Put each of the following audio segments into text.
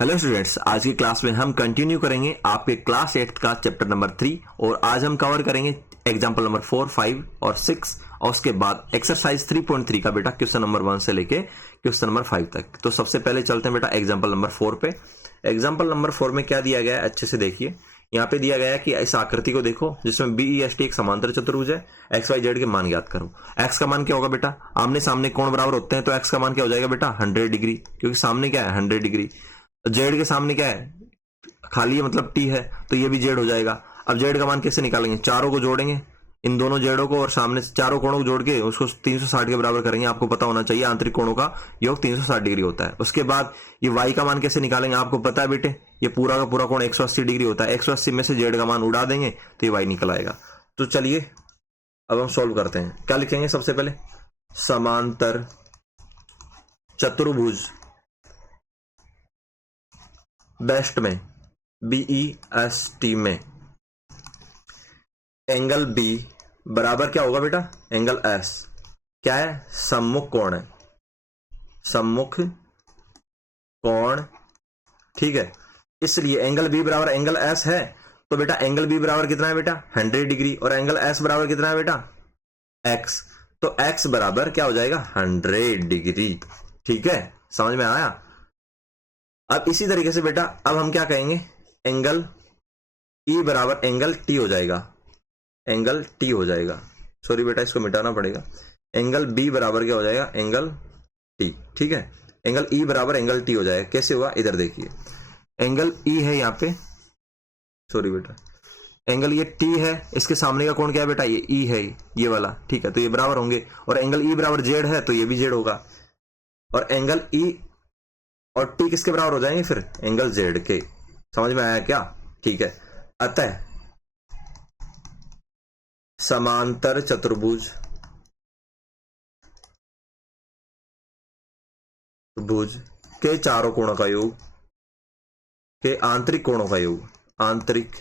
Hello students, आज की class में हम कंटिन्यू करेंगे आपके क्लास 8 का चैप्टर नंबर 3 और आज हम कवर करेंगे एग्जांपल नंबर 4, 5 और 6 और उसके बाद एक्सरसाइज 3.3 का बेटा क्वेश्चन नंबर 1 से लेके क्वेश्चन नंबर 5 तक। तो सबसे पहले चलते हैं बेटा एग्जांपल नंबर 4 पे। एग्जांपल नंबर 4 में क्या दिया गया है अच्छे से देखिए। यहाँ पे दिया गया है कि इस आकृति को देखो जिसमें BEST एक समांतर चतुर्भुज है, XYZ के मान ज्ञात करो। x का मान क्या होगा बेटा, आमने सामने कोण बराबर होते हैं तो x का मान क्या हो जाएगा बेटा 100 डिग्री, क्योंकि सामने क्या है 100 डिग्री। जेड के सामने क्या है, खाली है मतलब टी है, तो ये भी जेड हो जाएगा। अब जेड का मान कैसे निकालेंगे, चारों को जोड़ेंगे, इन दोनों जेडों को और सामने चारों कोणों को जोड़ के उसको 360 के बराबर करेंगे। आपको पता होना चाहिए आंतरिक कोणों का योग 360 डिग्री होता है। उसके बाद ये वाई का मान कैसे निकालेंगे, आपको पता है बेटे, ये पूरा का पूरा कोण 180 डिग्री होता है। 180 में से जेड का मान उड़ा देंगे तो ये वाई निकल आएगा। तो चलिए अब हम सॉल्व करते हैं। क्या लिखेंगे सबसे पहले, समांतर चतुर्भुज बेस्ट में BEST में एंगल B बराबर क्या होगा बेटा, एंगल S क्या है, सम्मुख कोण है, सम्मुख कोण, ठीक है। इसलिए एंगल B बराबर एंगल S है, तो बेटा एंगल B बराबर कितना है बेटा 100 डिग्री, और एंगल S बराबर कितना है बेटा X, तो X बराबर क्या हो जाएगा 100 डिग्री, ठीक है। समझ में आया। अब इसी तरीके से बेटा अब हम क्या कहेंगे, एंगल E बराबर एंगल T हो जाएगा, एंगल T हो जाएगा, सॉरी बेटा इसको मिटाना पड़ेगा। एंगल B बराबर क्या हो जाएगा, एंगल T, ठीक है। एंगल E बराबर एंगल T हो जाएगा। कैसे हुआ, इधर देखिए, एंगल E है यहाँ पे, सॉरी बेटा, एंगल ये T है, इसके सामने का कोण क्या है बेटा, ये E है, ये वाला, ठीक है। तो ये बराबर होंगे, और एंगल E बराबर Z है तो ये भी Z होगा, और एंगल E और T किसके बराबर हो जाएंगे फिर, एंगल Z के। समझ में आया क्या, ठीक है। अतः समांतर चतुर्भुज भुज के चारों कोणों का योग, के आंतरिक कोणों का योग, आंतरिक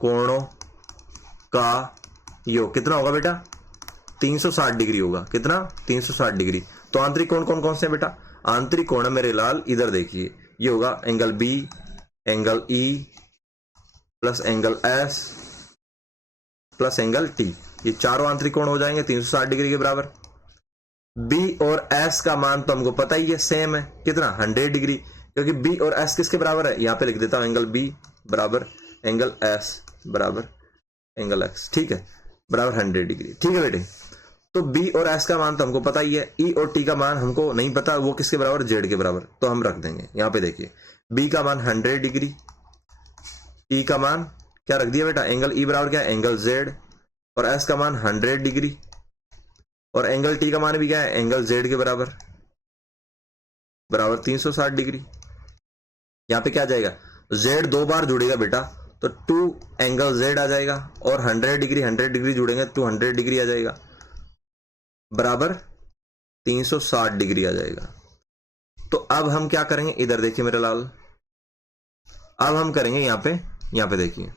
कोणों का योग कितना होगा बेटा 360 डिग्री होगा। कितना, 360 डिग्री। तो आंतरिक कोण कौन कौन से हैं बेटा, आंतरिक कोण मेरे लाल इधर देखिए, ये होगा angle B, angle E plus angle S plus angle T, ये चारों आंतरिक कोण हो जाएंगे 360 डिग्री के बराबर। B और S का मान तो हमको पता ही है, सेम है, कितना 100 डिग्री, क्योंकि B और S किसके बराबर है, यहां पे लिख देता हूं, एंगल B बराबर एंगल S बराबर एंगल X, ठीक है, बराबर 100 डिग्री, ठीक है बेटे। तो B और S का मान तो हमको पता ही है, E और T का मान हमको नहीं पता, वो किसके बराबर, Z के बराबर, तो हम रख देंगे। यहां पे देखिए B का मान 100 डिग्री, E का मान क्या रख दिया बेटा, एंगल E बराबर क्या है, एंगल Z, और S का मान 100 डिग्री, और एंगल T का मान भी क्या है, एंगल Z के बराबर, बराबर 360 डिग्री। यहां पे क्या आ जाएगा, Z दो बार जुड़ेगा बेटा तो 2 एंगल Z आ जाएगा, और 100 डिग्री जुड़ेंगे तो 100 डिग्री आ जाएगा, बराबर 360 डिग्री आ जाएगा। तो अब हम क्या करेंगे, इधर देखिए मेरे लाल, अब हम करेंगे यहां पे देखिए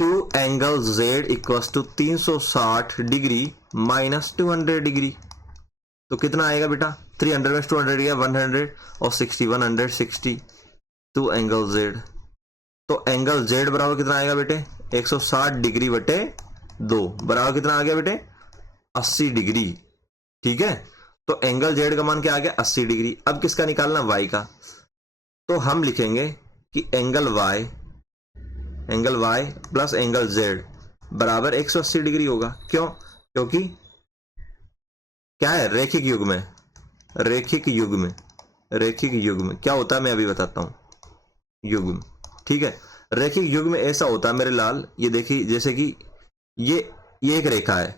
2 angle Z equals to 360 degree minus 200 degree, तो कितना आएगा बेटा, 300 में 200 गया 100 और 60 160, 2 एंगल Z, तो एंगल Z बराबर कितना आएगा बेटे 160 डिग्री बटे 2, बराबर कितना आ गया बेटे 80 डिग्री, ठीक है। तो एंगल Z का मान क्या आ गया 80 डिग्री। अब किसका निकालना, Y का, तो हम लिखेंगे कि angle Y plus angle Z बराबर 180 डिग्री होगा। क्यों, क्योंकि क्या है, रैखिक युग्म में, रैखिक युग्म क्या होता है मैं अभी बताता हूं, युग्म, ठीक है। रैखिक युग्म ऐसा होता है मेरे लाल, ये देखिए जैसे कि ये एक रेखा है,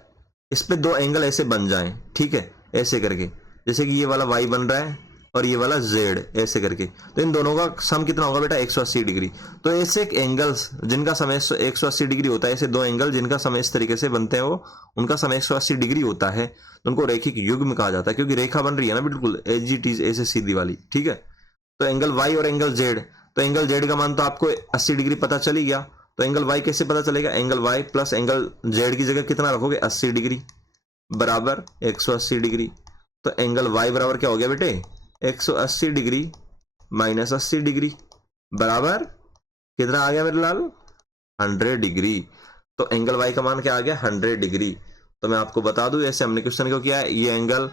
इस पे दो एंगल ऐसे बन जाएं, ठीक है, ऐसे करके, जैसे कि ये वाला Y बन रहा है और ये वाला Z ऐसे करके, तो इन दोनों का सम कितना होगा बेटा 180 डिग्री। तो ऐसे एंगल्स जिनका समय 180 डिग्री होता है, ऐसे दो एंगल जिनका समय इस तरीके से बनते हैं, वो उनका समय 180 डिग्री होता है, तो उनको रैखिक युग्म कहा जाता है, क्योंकि रेखा बन रही है ना बिल्कुल एज ऐसे सीधी वाली, ठीक है। तो एंगल Y और एंगल Z, तो एंगल Z का मान तो आपको 80 डिग्री पता चल ही गया, तो एंगल Y कैसे पता चलेगा, angle Y plus angle Z की जगह कितना रखोगे 80 डिग्री बराबर 180 डिग्री। तो एंगल y बराबर क्या हो गया बेटे 180 डिग्री माइनस 80 डिग्री बराबर कितना आ गया मेरे लाल 100 डिग्री। तो एंगल y का मान क्या आ गया 100 डिग्री। तो मैं आपको बता दूं ऐसे हमने क्वेश्चन को किया है, ये एंगल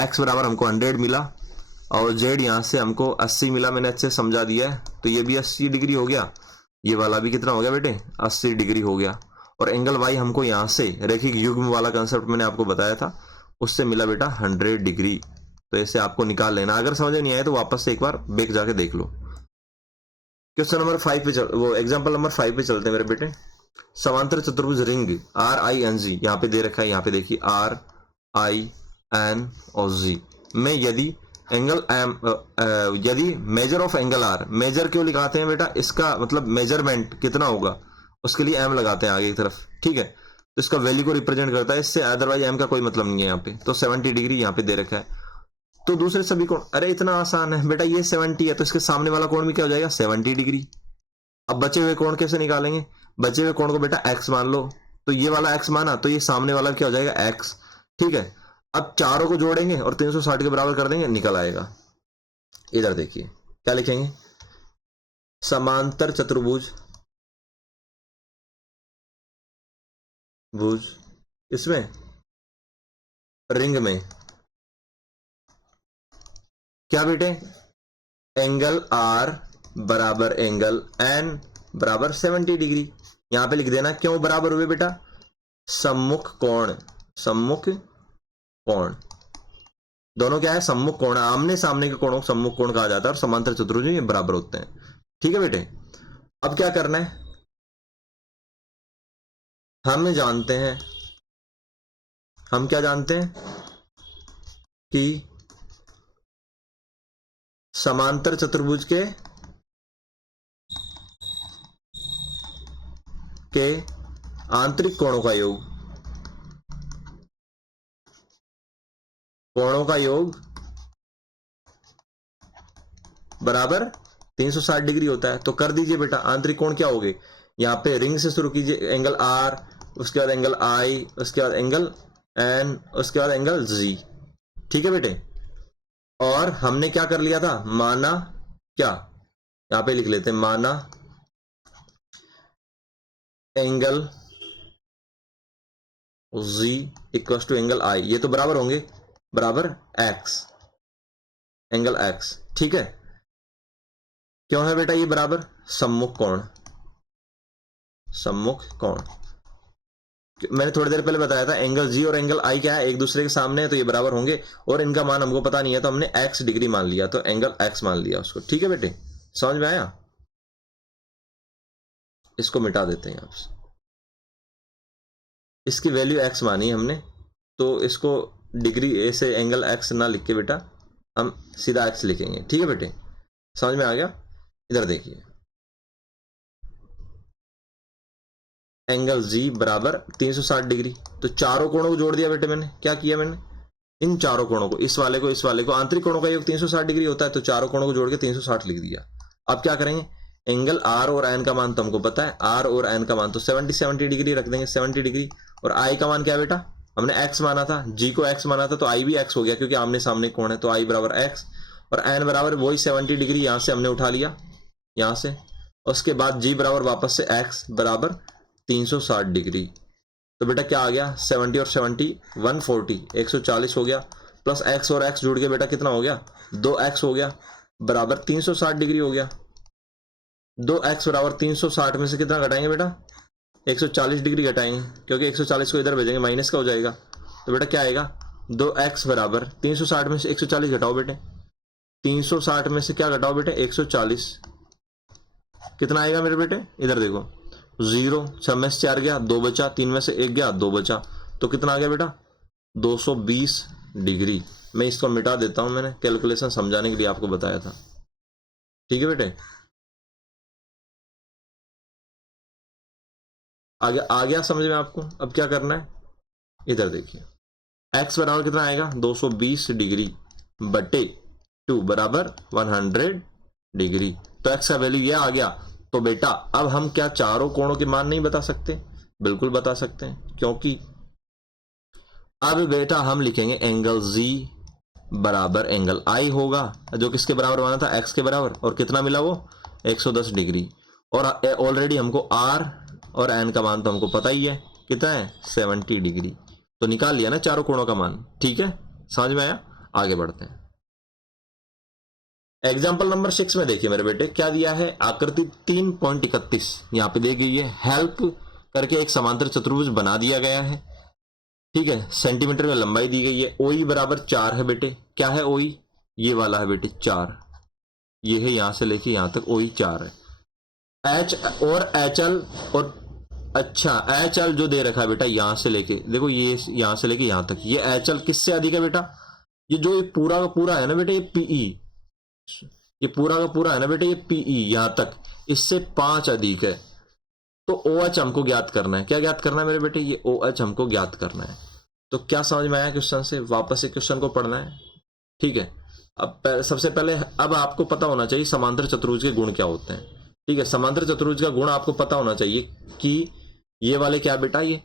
x बराबर हमको 100 मिला और z यहां से हमको 80 मिला, मैंने अच्छे समझा दिया है। तो ये भी 80 डिग्री हो गया, ये वाला भी कितना हो गया बेटे 80 डिग्री हो गया। और एंगल y हमको यहां से रैखिक युग्म वाला कंसेप्ट मैंने आपको बताया था, उससे मिला बेटा 100 डिग्री। तो ऐसे आपको निकाल लेना, अगर समझ नहीं आए तो वापस से एक बार बैक जाके देख लो। क्वेश्चन नंबर 5 पे वो एग्जांपल नंबर 5 पे चलते हैं मेरे बेटे। समांतर चतुर्भुज रिंग RING यहाँ पे दे रखा है, यहाँ पे देखिए RING में यदि एंगल यदि measure of angle R, measure क्यों लिखाते हैं बेटा, इसका मतलब मेजरमेंट कितना होगा उसके लिए m लगाते हैं आगे की तरफ, ठीक है। तो इसका वैल्यू को रिप्रेजेंट करता है इससे, अदरवाइज m का कोई मतलब नहीं है यहाँ पे। तो 70 डिग्री यहाँ पे दे रखा है। तो दूसरे सभी कोण, अरे इतना आसान है बेटा, ये 70 है तो इसके सामने वाला कोण भी क्या हो जाएगा 70 डिग्री। अब बचे हुए कोण कैसे निकालेंगे, बचे हुए कोण को बेटा x मान लो, तो ये वाला x माना तो ये सामने वाला क्या हो जाएगा x, ठीक है। अब चारों को जोड़ेंगे और 360 के बराबर कर देंगे, निकल आएगा। इधर देखिए क्या लिखेंगे, समांतर चतुर्भुज भुज इसमें रिंग में क्या बेटे एंगल R बराबर एंगल N बराबर 70 डिग्री। यहां पे लिख देना क्यों बराबर हुए बेटा, सम्मुख कोण, सम्मुख कोण दोनों क्या है सम्मुख कोण, आमने सामने के कोणों को सम्मुख कोण कहा जाता है और समांतर चतुर्भुज ये बराबर होते हैं, ठीक है बेटे। अब क्या करना है, हम जानते हैं, हम क्या जानते हैं कि समांतर चतुर्भुज के आंतरिक कोणों का योग, कोणों का योग बराबर 360 डिग्री होता है। तो कर दीजिए बेटा, आंतरिक कोण क्या हो गए, यहां पे रिंग से शुरू कीजिए, एंगल R, उसके बाद एंगल I, उसके बाद एंगल N, उसके बाद एंगल G, ठीक है बेटे। और हमने क्या कर लिया था, माना क्या, यहां पे लिख लेते हैं, माना angle G equal to angle I, ये तो बराबर होंगे, बराबर X, एंगल X, ठीक है। क्यों है बेटा ये बराबर, सम्मुख कोण, सम्मुख कोण मैंने थोड़ी देर पहले बताया था, एंगल G और एंगल I क्या है, एक दूसरे के सामने है तो ये बराबर होंगे, और इनका मान हमको पता नहीं है तो हमने x डिग्री मान लिया, तो एंगल x मान लिया उसको, ठीक है बेटे। समझ में आया, इसको मिटा देते हैं आपसे, इसकी वैल्यू x मानी हमने, तो इसको डिग्री ऐसे एंगल x ना लिख के बेटा हम सीधा x लिखेंगे, ठीक है बेटे। समझ में आ गया, इधर देखिए एंगल G बराबर 360 डिग्री, तो चारों कोणों को जोड़ दिया बेटे मैंने, क्या किया मैंने, इन चारों कोणों को, इस वाले को इस वाले को, आंतरिक कोणों का योग 360 डिग्री होता है, तो चारों कोणों को जोड़ के 360 लिख दिया। अब क्या करेंगे, एंगल R और N का मान तो हमको पता है, R और N का मान तो 70 डिग्री रख देंगे, 70 डिग्री। और I का मान क्या है बेटा, हमने x माना था, G को x माना था, तो I भी x हो गया क्योंकि आमने सामने कोण है, तो I बराबर x, और N बराबर वही 70 डिग्री यहां से हमने उठा लिया यहां से, उसके बाद G बराबर वापस से x बराबर 360 डिग्री। तो बेटा क्या आ गया, 70 और 70 140, 140 हो गया, प्लस x और x जुड़ के बेटा कितना हो गया, 2x हो गया, बराबर 360 डिग्री हो गया। 2x बराबर 360 में से कितना घटाएंगे बेटा, 140 डिग्री घटाएंगे, क्योंकि 140 को इधर भेजेंगे माइनस का हो जाएगा, तो बेटा क्या आएगा, 2x बराबर 360 में से 140 घटाओ बेटे, 360 में से क्या घटाओ बेटे 140, कितना आएगा मेरे बेटे, इधर देखो 0, 6 में से 4 गया, 2 बचा, 3 में से 1 गया, 2 बचा, तो कितना आ गया बेटा 220 डिग्री। मैं इसको मिटा देता हूं, मैंने कैलकुलेशन समझाने के लिए आपको बताया था, ठीक है बेटे। आ गया समझ में आपको। अब क्या करना है, इधर देखिए x बराबर कितना आएगा, 220 डिग्री बटे 2 बराबर 100 डिग्री, तो x का वैल्यू ये आ गया। तो बेटा अब हम क्या चारों कोणों के मान नहीं बता सकते, बिल्कुल बता सकते हैं, क्योंकि अब बेटा हम लिखेंगे एंगल G बराबर एंगल आई होगा, जो किसके बराबर बना था, एक्स के बराबर, और कितना मिला वो 110 डिग्री। और ऑलरेडी हमको आर और एन का मान तो हमको पता ही है, कितना है 70 डिग्री। तो निकाल लिया ना चारों कोणों का मान। ठीक है, समझ में आया? आगे बढ़ते हैं। एग्जाम्पल नंबर 6 में देखिए मेरे बेटे क्या दिया है, आकृति 3.31 यहाँ पे दी गई है। हेल्प करके एक समांतर चतुर्भुज बना दिया गया है। ठीक है, सेंटीमीटर में लंबाई दी गई है। ओई बराबर 4 है बेटे। क्या है ओई? ये वाला है बेटे 4, ये है यहां से लेके यहां तक ओई 4 है। एच और एच एल, और अच्छा एच एल जो दे रखा है बेटा यहां से लेके, देखो ये यहां से लेके यहां तक, ये एच एल किससे अधिक है बेटा? ये जो ये पूरा का पूरा है ना बेटा, ये पीई, ये पूरा का पूरा है ना बेटा, ये पीई यहां तक, इससे 5 अधिक है। तो ओ एच हमको ज्ञात करना है। क्या ज्ञात करना है मेरे बेटे? ये ओ एच हमको ज्ञात करना है। तो क्या समझ में आया क्वेश्चन से? वापस से क्वेश्चन को पढ़ना है। ठीक है, अब सबसे पहले अब आपको पता होना चाहिए समांतर चतुर्भुज के गुण क्या होते हैं। ठीक है, समांतर चतुर्भुज का गुण आपको पता होना चाहिए कि ये वाले क्या बेटा, ये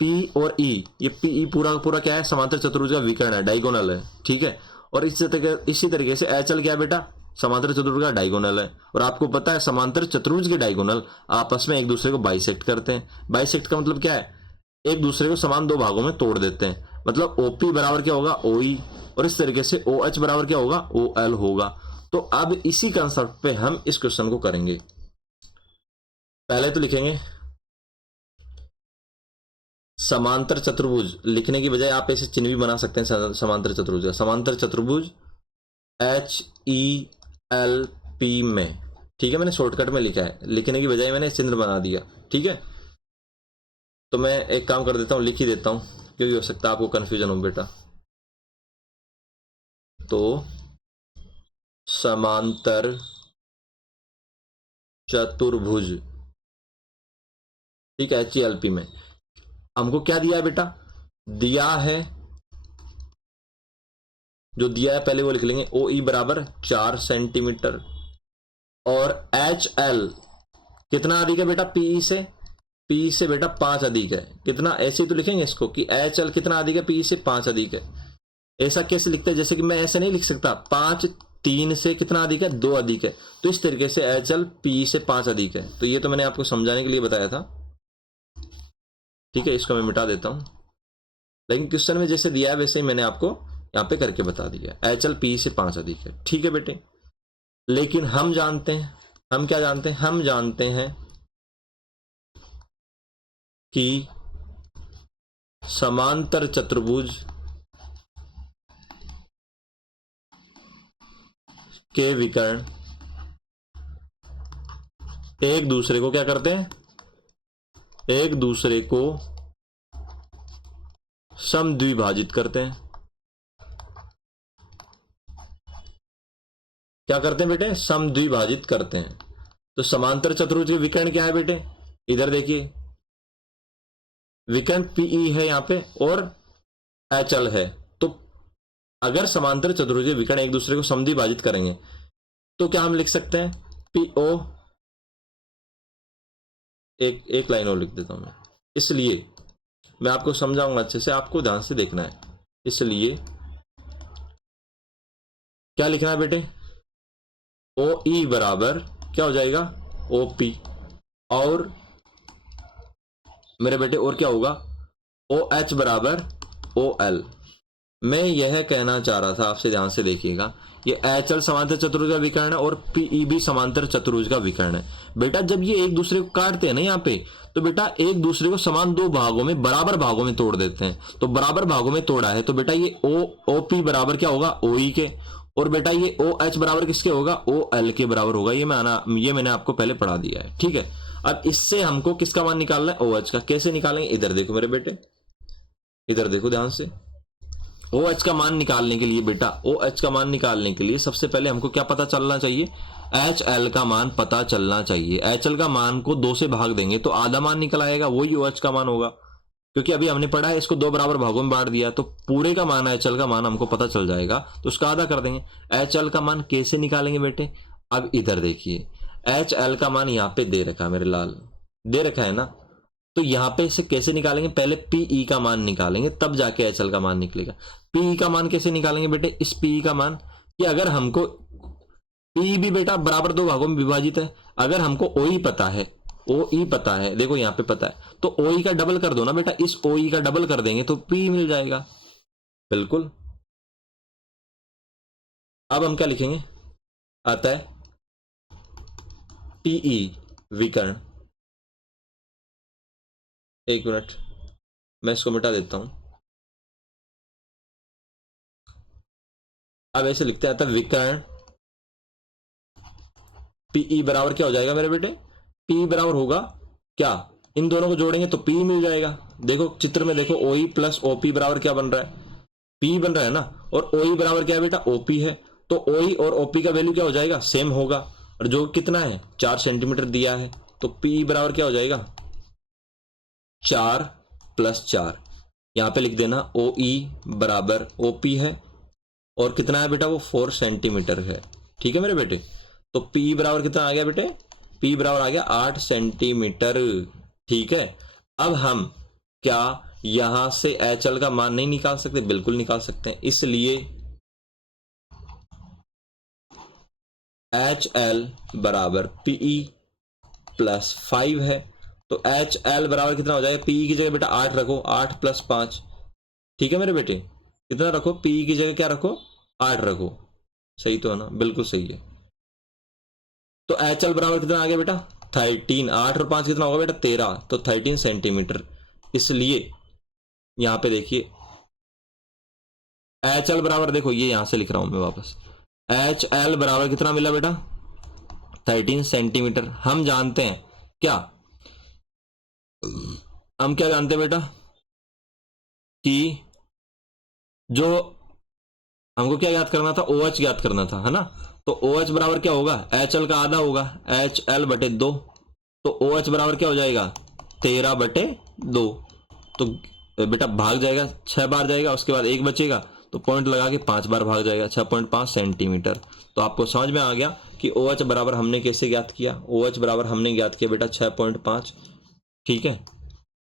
पी और ई, ये पी ई पूरा पूरा क्या है, समांतर चतुर्भुज का विकर्ण है, डायगोनल है। ठीक है, और इसी तरीके से एच एल क्या बेटा, समांतर चतुर्भुज का डायगोनल है। और आपको पता है समांतर चतुर्भुज के डायगोनल आपस में एक दूसरे को बाइसेक्ट करते हैं। बाइसेक्ट का मतलब क्या है? एक दूसरे को समान दो भागों में तोड़ देते हैं। मतलब ओपी बराबर क्या होगा, ओई, और इस तरीके से ओ एच बराबर क्या होगा, ओ एल होगा। तो अब इसी कंसेप्ट पे हम इस क्वेश्चन को करेंगे। पहले तो लिखेंगे समांतर चतुर्भुज, लिखने की बजाय आप ऐसे चिन्ह भी बना सकते हैं समांतर चतुर्भुज का। समांतर चतुर्भुज एच ई एल पी में। ठीक है, मैंने शॉर्टकट में लिखा है, लिखने की बजाय मैंने चिन्ह बना दिया। ठीक है, तो मैं एक काम कर देता हूं, लिख ही देता हूं, क्योंकि हो सकता है आपको कंफ्यूजन हो बेटा। तो समांतर चतुर्भुज, ठीक है, एचईएलपी में हमको क्या दिया है बेटा? दिया है, जो दिया है पहले वो लिख लेंगे, ओ ई बराबर 4 सेंटीमीटर, और एच एल कितना अधिक है बेटा पीई से? पी से बेटा 5 अधिक है। कितना? ऐसे ही तो लिखेंगे इसको कि एच एल कितना अधिक है, पी से 5 अधिक है। ऐसा कैसे लिखते हैं? जैसे कि मैं ऐसे नहीं लिख सकता, 5 3 से कितना अधिक है, 2 अधिक है। तो इस तरीके से एच एल पी से 5 अधिक है। तो ये तो मैंने आपको समझाने के लिए बताया था। ठीक है, इसको मैं मिटा देता हूं, लेकिन क्वेश्चन में जैसे दिया है वैसे ही मैंने आपको यहां पे करके बता दिया, एच एल पी से 5 अधिक है। ठीक है बेटे, लेकिन हम जानते हैं, हम क्या जानते हैं? हम जानते हैं कि समांतर चतुर्भुज के विकर्ण एक दूसरे को क्या करते हैं? एक दूसरे को समद्विभाजित करते हैं। क्या करते हैं बेटे? समद्विभाजित करते हैं। तो समांतर चतुर्भुज के विकर्ण क्या है बेटे? इधर देखिए, विकर्ण पीई है यहां पे और एच एल है। तो अगर समांतर चतुर्भुज के विकर्ण एक दूसरे को समद्विभाजित करेंगे तो क्या हम लिख सकते हैं? पीओ, एक लाइन और लिख देता हूं मैं, इसलिए मैं आपको समझाऊंगा अच्छे से, आपको ध्यान से देखना है। इसलिए क्या लिखना है बेटे? ओ ई बराबर क्या हो जाएगा, ओ पी, और मेरे बेटे और क्या होगा, ओ एच बराबर ओ एल। मैं यह कहना चाह रहा था आपसे, ध्यान से देखिएगा, ये एच एल समांतर चतुर्भुज का विकर्ण है और पीई भी समांतर चतुर्भुज का विकर्ण है। बेटा जब ये एक दूसरे को काटते हैं ना यहाँ पे, तो बेटा एक दूसरे को समान दो भागों में, बराबर भागों में तोड़ देते हैं। तो बराबर भागों में तोड़ा है तो बेटा ये ओ पी बराबर क्या होगा, ओ ई के, और बेटा ये ओ एच बराबर किसके होगा, ओ एल के बराबर होगा। ये मैंने आपको पहले पढ़ा दिया है। ठीक है, अब इससे हमको किसका मान निकालना है, ओ एच का। कैसे निकालेंगे? इधर देखो मेरे बेटे, इधर देखो ध्यान से। ओ एच का मान निकालने के लिए बेटा, ओ एच का मान निकालने के लिए सबसे पहले हमको क्या पता चलना चाहिए, एच एल का मान पता चलना चाहिए। एच एल का मान को 2 से भाग देंगे तो आधा मान निकल आएगा, वही ओ एच का मान होगा। क्योंकि अभी हमने पढ़ा है इसको 2 बराबर भागों में बांट दिया, तो पूरे का मान, एच एल का मान हमको पता चल जाएगा, तो उसका आधा कर देंगे। एच एल का मान कैसे निकालेंगे बेटे? अब इधर देखिए, एच एल का मान यहाँ पे दे रखा है मेरे लाल, दे रखा है ना, तो यहां पे इसे कैसे निकालेंगे, पहले पीई का मान निकालेंगे तब जाके एचएल का मान निकलेगा। पीई का मान कैसे निकालेंगे बेटे, इस पीई का मान कि अगर हमको पी भी बेटा बराबर दो भागों में विभाजित है, अगर हमको ओई पता है, ओई पता है, देखो यहां पे पता है, तो ओई का डबल कर दो ना बेटा, इस ओई का डबल कर देंगे तो पी मिल जाएगा। बिल्कुल। अब हम क्या लिखेंगे, अतः पीई विकर्ण, एक मिनट मैं इसको मिटा देता हूं। अब ऐसे लिखते हैं, अतः विकर्ण पीई बराबर क्या हो जाएगा मेरे बेटे, पी बराबर होगा क्या, इन दोनों को जोड़ेंगे तो पी मिल जाएगा। देखो चित्र में देखो, ओई प्लस ओपी बराबर क्या बन रहा है, पी बन रहा है ना, और ओई बराबर क्या है बेटा, ओपी है। तो ओई और ओपी का वैल्यू क्या हो जाएगा, सेम होगा, और जो कितना है 4 सेंटीमीटर दिया है, तो पी बराबर क्या हो जाएगा 4 + 4। यहां पे लिख देना ओ ई बराबर ओपी है, और कितना है बेटा वो 4 सेंटीमीटर है। ठीक है मेरे बेटे, तो P बराबर कितना आ गया बेटे, P बराबर आ गया 8 सेंटीमीटर। ठीक है, अब हम क्या यहां से HL का मान नहीं निकाल सकते, बिल्कुल निकाल सकते हैं, इसलिए HL बराबर PE + 5 है। तो HL बराबर कितना हो जाएगा, PE की जगह बेटा 8 रखो, 8 + 5। ठीक है मेरे बेटे, कितना रखो, PE की जगह क्या रखो, 8 रखो। सही तो है ना, बिल्कुल सही है। तो HL बराबर कितना आ गया बेटा 13, 8 और 5 कितना होगा बेटा 13, तो 13 सेंटीमीटर। इसलिए यहां पे देखिए HL बराबर, देखो ये यहां से लिख रहा हूं मैं वापस, HL बराबर कितना मिला बेटा 13 सेंटीमीटर। हम जानते हैं क्या, हम क्या जानते हैं बेटा कि जो हमको क्या याद करना था, OH याद करना था, है ना। तो OH बराबर क्या होगा, HL का आधा होगा, HL/2। तो OH बराबर क्या हो जाएगा 13/2। तो बेटा भाग जाएगा 6 बार जाएगा, उसके बाद 1 बचेगा, तो पॉइंट लगा के 5 बार भाग जाएगा, 6.5 सेंटीमीटर। तो आपको समझ में आ गया कि OH बराबर हमने कैसे ज्ञात किया, OH बराबर हमने ज्ञात किया बेटा 6.5। ठीक है,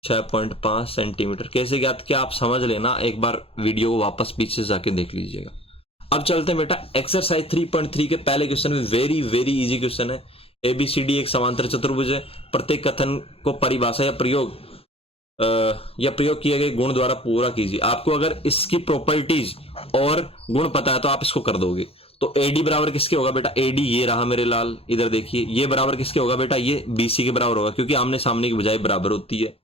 6.5 सेंटीमीटर कैसे ज्ञात किया आप समझ लेना, एक बार वीडियो को वापस पीछे जाके देख लीजिएगा। अब चलते हैं बेटा एक्सरसाइज 3.3 के पहले क्वेश्चन में, वेरी वेरी इजी क्वेश्चन है। ABCD एक समांतर चतुर्भुज है, प्रत्येक कथन को परिभाषा या प्रयोग किए गए गुण द्वारा पूरा कीजिए। आपको अगर इसकी प्रॉपर्टीज और गुण पता है तो आप इसको कर दोगे। तो AD बराबर किसके होगा बेटा, AD ये रहा मेरे लाल, इधर देखिए, ये बराबर किसके होगा बेटा, ये BC के बराबर होगा, क्योंकि आमने सामने की बजाय बराबर होती है,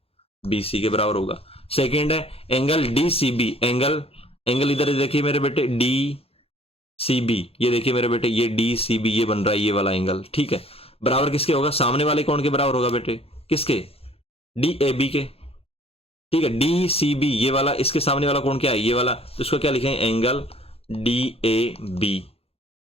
BC के बराबर होगा। सेकेंड है एंगल DCB, एंगल इधर देखिए मेरे बेटे DCB, ये देखिए मेरे बेटे ये DCB ये बन रहा है, ये वाला एंगल। ठीक है, बराबर किसके होगा, सामने वाले कोण के बराबर होगा बेटे, किसके, DAB के। ठीक है, DCB ये वाला, इसके सामने वाला कोण क्या है, ये वाला, तो इसको क्या लिखेंगे, एंगल DAB।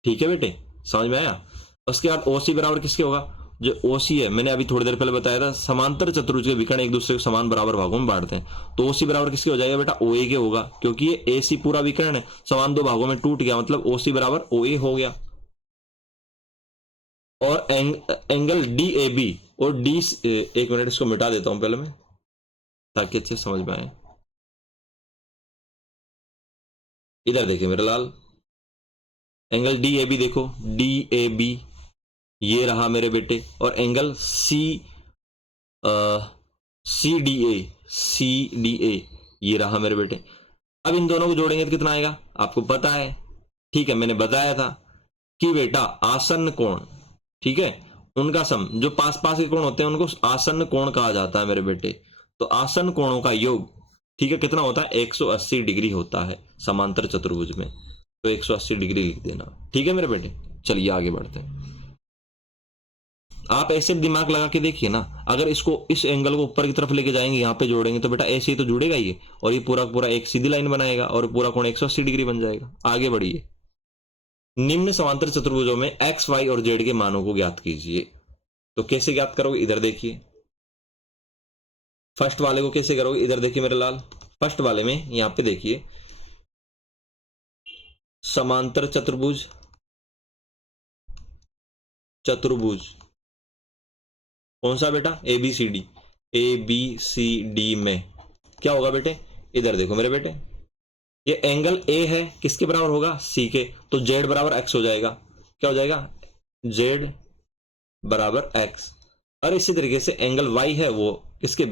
ठीक है बेटे, समझ में आया। उसके बाद OC बराबर किसके होगा, जो OC है मैंने अभी थोड़ी देर पहले बताया था, समांतर चतुर्भुज के विकर्ण एक दूसरे को समान बराबर भागों में बांटते हैं। तो OC बराबर किसके हो जाएगा बेटा, OA के होगा, क्योंकि ये AC पूरा विकर्ण है, समान 2 भागों में टूट गया, मतलब OC बराबर OA हो गया। और एंगल DAB और डी, एक मिनट इसको मिटा देता हूं पहले मैं ताकि अच्छे समझ में आए। इधर देखिए मेरे लाल, एंगल DAB देखो, DAB ये रहा मेरे बेटे, और एंगल CDA ये रहा मेरे बेटे। अब इन दोनों को जोड़ेंगे तो कितना आएगा आपको पता है। ठीक है, मैंने बताया था कि बेटा आसन्न कोण, ठीक है, उनका सम, जो पास पास के कोण होते हैं उनको आसन्न कोण कहा जाता है मेरे बेटे। तो आसन्न कोणों का योग, ठीक है, कितना होता है 180 डिग्री होता है समांतर चतुर्भुज में, तो 180 डिग्री लिख देना। ठीक है मेरे बेटे, चलिए आगे बढ़ते हैं। आप ऐसे दिमाग लगा के देखिए ना, अगर इसको इस एंगल को ऊपर की तरफ लेके जाएंगे, यहाँ पे जोड़ेंगे तो बेटा ऐसे ही तो जुड़ेगा ये, और ये पूरा पूरा एक सीधी लाइन बनाएगा और पूरा कोण 180 डिग्री बन जाएगा। आगे बढ़िए, निम्न समांतर चतुर्भुजों में x, y और z के मानों को ज्ञात कीजिए। तो कैसे ज्ञात करोगे, इधर देखिए, फर्स्ट वाले को कैसे करोगे, इधर देखिए मेरे लाल, फर्स्ट वाले में यहां पे देखिए समांतर चतुर्भुज, कौन सा बेटा, ABCD। ABCD में क्या होगा बेटे, इधर देखो मेरे बेटे, ये एंगल A है, किसके बराबर होगा, C के, तो Z बराबर X हो जाएगा। क्या हो जाएगा, Z बराबर X। और इसी तरीके से एंगल Y है, वो किसके,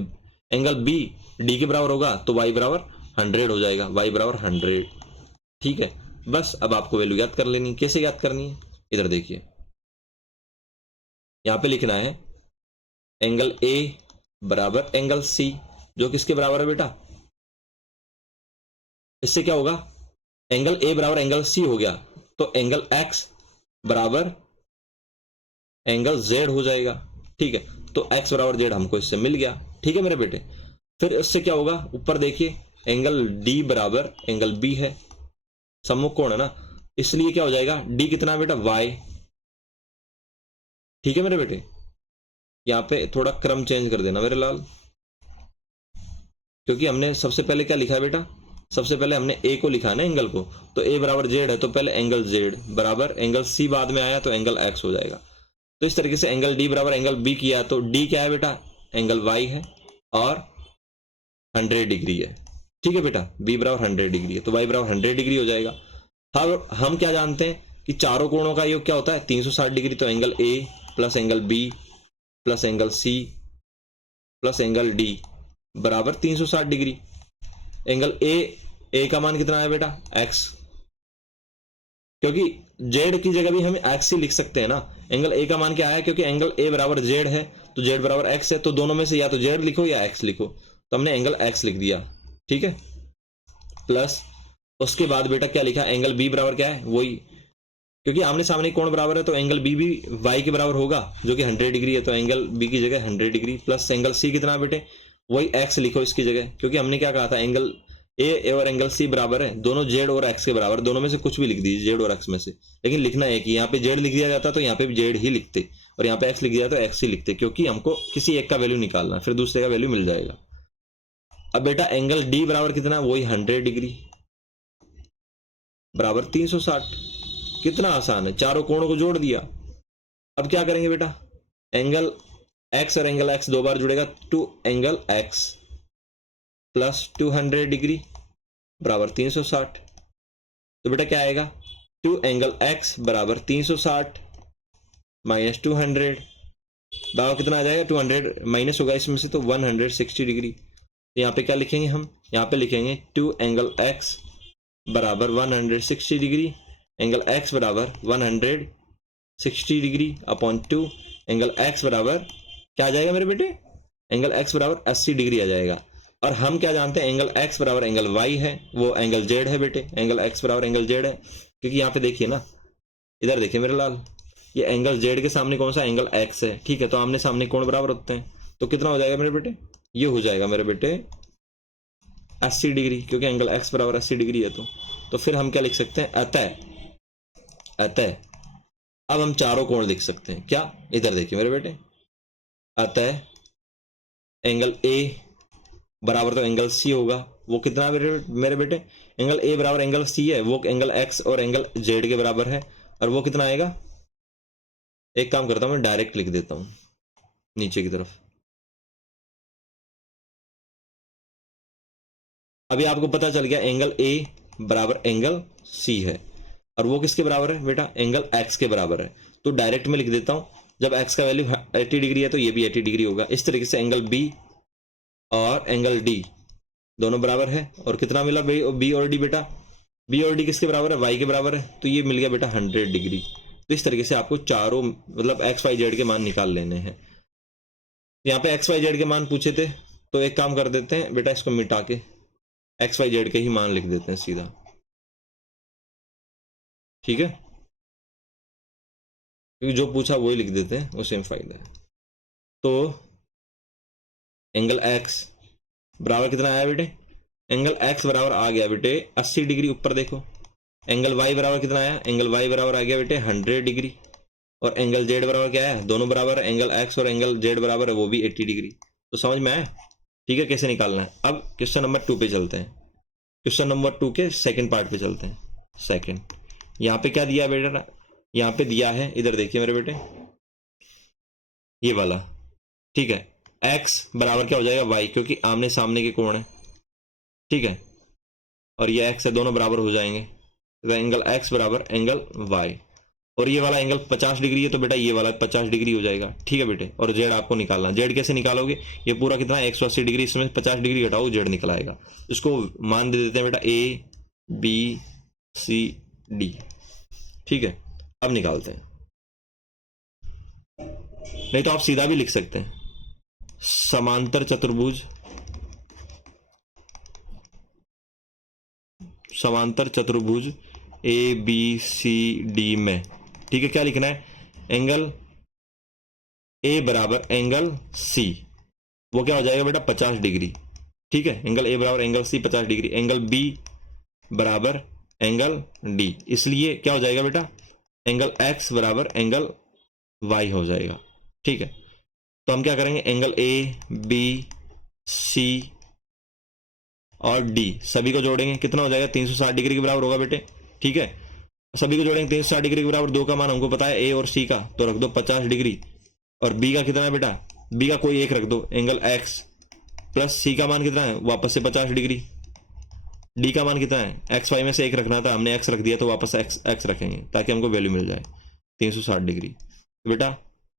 एंगल B D के बराबर होगा, तो Y बराबर 100 हो जाएगा, Y बराबर 100। ठीक है, बस अब आपको वैल्यू याद कर लेनी। कैसे याद करनी है, इधर देखिए, यहां पे लिखना है एंगल A बराबर एंगल C, जो किसके बराबर है बेटा, इससे क्या होगा, एंगल A बराबर एंगल C हो गया, तो एंगल X बराबर एंगल Z हो जाएगा। ठीक है, तो X बराबर Z हमको इससे मिल गया। ठीक है मेरे बेटे, फिर इससे क्या होगा, ऊपर देखिए एंगल D बराबर एंगल B है, सम्मुख कोण है ना, इसलिए क्या हो जाएगा, D कितना बेटा, Y। ठीक है मेरे बेटे, यहाँ पे थोड़ा क्रम चेंज कर देना मेरे लाल, क्योंकि हमने सबसे पहले क्या लिखा है बेटा, सबसे पहले हमने A को लिखा है ना एंगल को, तो A बराबर Z है, तो पहले एंगल Z बराबर एंगल C बाद में आया, तो एंगल X हो जाएगा। तो इस तरीके से एंगल D बराबर एंगल B किया, तो D क्या है बेटा, एंगल Y है और 100 डिग्री है। ठीक है बेटा, B बराबर 100 डिग्री है, तो Y बराबर 100 डिग्री हो जाएगा। अब हम क्या जानते हैं कि चारों कोणों का योग क्या होता है, 360 डिग्री, तो angle A plus angle B plus angle C plus angle D बराबर 360 डिग्री। एंगल A का मान कितना है बेटा, X, क्योंकि Z की जगह भी हम X ही लिख सकते हैं ना। एंगल A का मान क्या है, क्योंकि एंगल A बराबर Z है, तो Z बराबर X है, तो दोनों में से या तो Z लिखो या X लिखो, तो हमने एंगल X लिख दिया। ठीक है, प्लस उसके बाद बेटा क्या लिखा, एंगल B बराबर क्या है, वही, क्योंकि आमने सामने कोण बराबर है, तो एंगल B भी Y के बराबर होगा, जो कि 100 डिग्री है, तो एंगल B की जगह 100 डिग्री, प्लस एंगल C कितना बेटे, वही X लिखो इसकी जगह, क्योंकि हमने क्या कहा था, एंगल A और एंगल C बराबर है, दोनों Z और X के बराबर, दोनों में से कुछ भी लिख दीजिए, Z और X में से, लेकिन लिखना है कि यहाँ पे Z लिख दिया जाता तो यहाँ पे भी Z ही लिखते, और यहाँ पे X लिख दिया तो X ही लिखते, क्योंकि हमको किसी एक का वैल्यू निकालना, फिर दूसरे का वैल्यू मिल जाएगा। अब बेटा एंगल D बराबर कितना, वही 100 डिग्री बराबर 360। कितना आसान है, चारों कोणों को जोड़ दिया। अब क्या करेंगे बेटा, एंगल X और एंगल X दो बार जुड़ेगा, two angle X plus 200 degree बराबर 360। तो बेटा क्या आएगा, टू एंगल X बराबर 360 माइनस 200 बराबर कितना आ जाएगा, 200 माइनस होगा इसमें से, तो 160 डिग्री। तो यहाँ पे क्या लिखेंगे हम, यहाँ पे लिखेंगे टू एंगल X बराबर 160 डिग्री, एंगल X बराबर 160 डिग्री अपॉन 2 एंगल X बराबर क्या आ जाएगा मेरे बेटे, एंगल X बराबर 80 डिग्री आ जाएगा। और हम क्या जानते हैं, एंगल X बराबर एंगल Y है, वो एंगल Z है बेटे, एंगल X बराबर एंगल Z है, क्योंकि यहाँ पे देखिए ना, इधर देखिए मेरे लाल, ये एंगल Z के सामने कौन सा, एंगल X है। ठीक है, तो आमने सामने कोण बराबर होते हैं, तो कितना हो जाएगा मेरे बेटे, ये हो जाएगा मेरे बेटे 80 डिग्री, क्योंकि एंगल X बराबर 80 डिग्री है। तो फिर हम क्या लिख सकते हैं, अतः अब हम चारों कोण लिख सकते हैं। क्या, इधर देखिए मेरे बेटे, अतः एंगल A बराबर तो एंगल C होगा, वो कितना मेरे बेटे, एंगल A बराबर एंगल C है, वो एंगल X और एंगल Z के बराबर है, और वो कितना आएगा, एक काम करता हूं मैं डायरेक्ट लिख देता हूं नीचे की तरफ। अभी आपको पता चल गया एंगल A बराबर एंगल C है, और वो किसके बराबर है बेटा, एंगल X के बराबर है। तो डायरेक्ट में लिख देता हूं, जब X का वैल्यू 80 डिग्री है तो ये भी 80 डिग्री होगा। इस तरीके से एंगल B और एंगल D दोनों बराबर है, और कितना मिला B और D बेटा, B और D किसके बराबर है, Y के बराबर है, तो ये मिल गया बेटा 100 डिग्री। तो इस तरीके से आपको चारों मतलब X Y Z के मान निकाल लेने हैं। यहाँ पे X Y Z के मान पूछे थे, तो एक काम कर देते हैं बेटा, इसको मिटा के X Y Z के ही मान लिख देते हैं सीधा। ठीक है, क्योंकि जो पूछा वही लिख देते हैं, वो सेम फायदा है। तो एंगल X बराबर कितना आया बेटे, एंगल X बराबर आ गया बेटे 80 डिग्री, ऊपर देखो। एंगल Y बराबर कितना आया, एंगल Y बराबर आ गया बेटे 100 डिग्री, और एंगल Z बराबर क्या है, दोनों बराबर है, एंगल X और एंगल Z बराबर है, वो भी 80 डिग्री। तो समझ में आया, ठीक है, कैसे निकालना है। अब क्वेश्चन नंबर 2 पे चलते हैं, क्वेश्चन नंबर 2 के सेकंड पार्ट पे चलते हैं। सेकंड, यहाँ पे क्या दिया बेटा, यहाँ पे दिया है, इधर देखिए मेरे बेटे, ये वाला, ठीक है, x बराबर क्या हो जाएगा y, क्योंकि आमने सामने के कोण है, ठीक है, और ये x है, दोनों बराबर हो जाएंगे, तो एंगल x बराबर एंगल y, और ये वाला एंगल 50 डिग्री है तो बेटा ये वाला 50 डिग्री हो जाएगा, ठीक है बेटे। और जेड आपको निकालना, जेड कैसे निकालोगे, ये पूरा कितना है 180 डिग्री, इसमें 50 डिग्री घटाओ जेड निकल आएगा। इसको मान दे देते हैं बेटा a b c d, ठीक है। अब निकालते हैं, नहीं तो आप सीधा भी लिख सकते हैं, समांतर चतुर्भुज, समांतर चतुर्भुज ए बी सी डी में, ठीक है, क्या लिखना है, एंगल ए बराबर एंगल सी, वो क्या हो जाएगा बेटा 50 डिग्री, ठीक है, एंगल ए बराबर angle C 50 degree, angle B बराबर एंगल डी, इसलिए क्या हो जाएगा बेटा, एंगल एक्स बराबर एंगल वाई हो जाएगा, ठीक है। तो हम क्या करेंगे, एंगल ए बी सी और डी सभी को जोड़ेंगे, कितना हो जाएगा 360 डिग्री के बराबर होगा बेटे, ठीक है। सभी को जोड़ेंगे 360 डिग्री के बराबर, दो का मान हमको पता है ए और सी का, तो रख दो 50 डिग्री, और बी का कितना है बेटा, बी का कोई एक रख दो, एंगल एक्स, प्लस सी का मान कितना है वापस से 50 डिग्री, डी का मान कितना है, एक्स वाई में से एक रखना था, हमने एक्स रख दिया तो वापस एक्स रखेंगे ताकि हमको वैल्यू मिल जाए 360 डिग्री। तो बेटा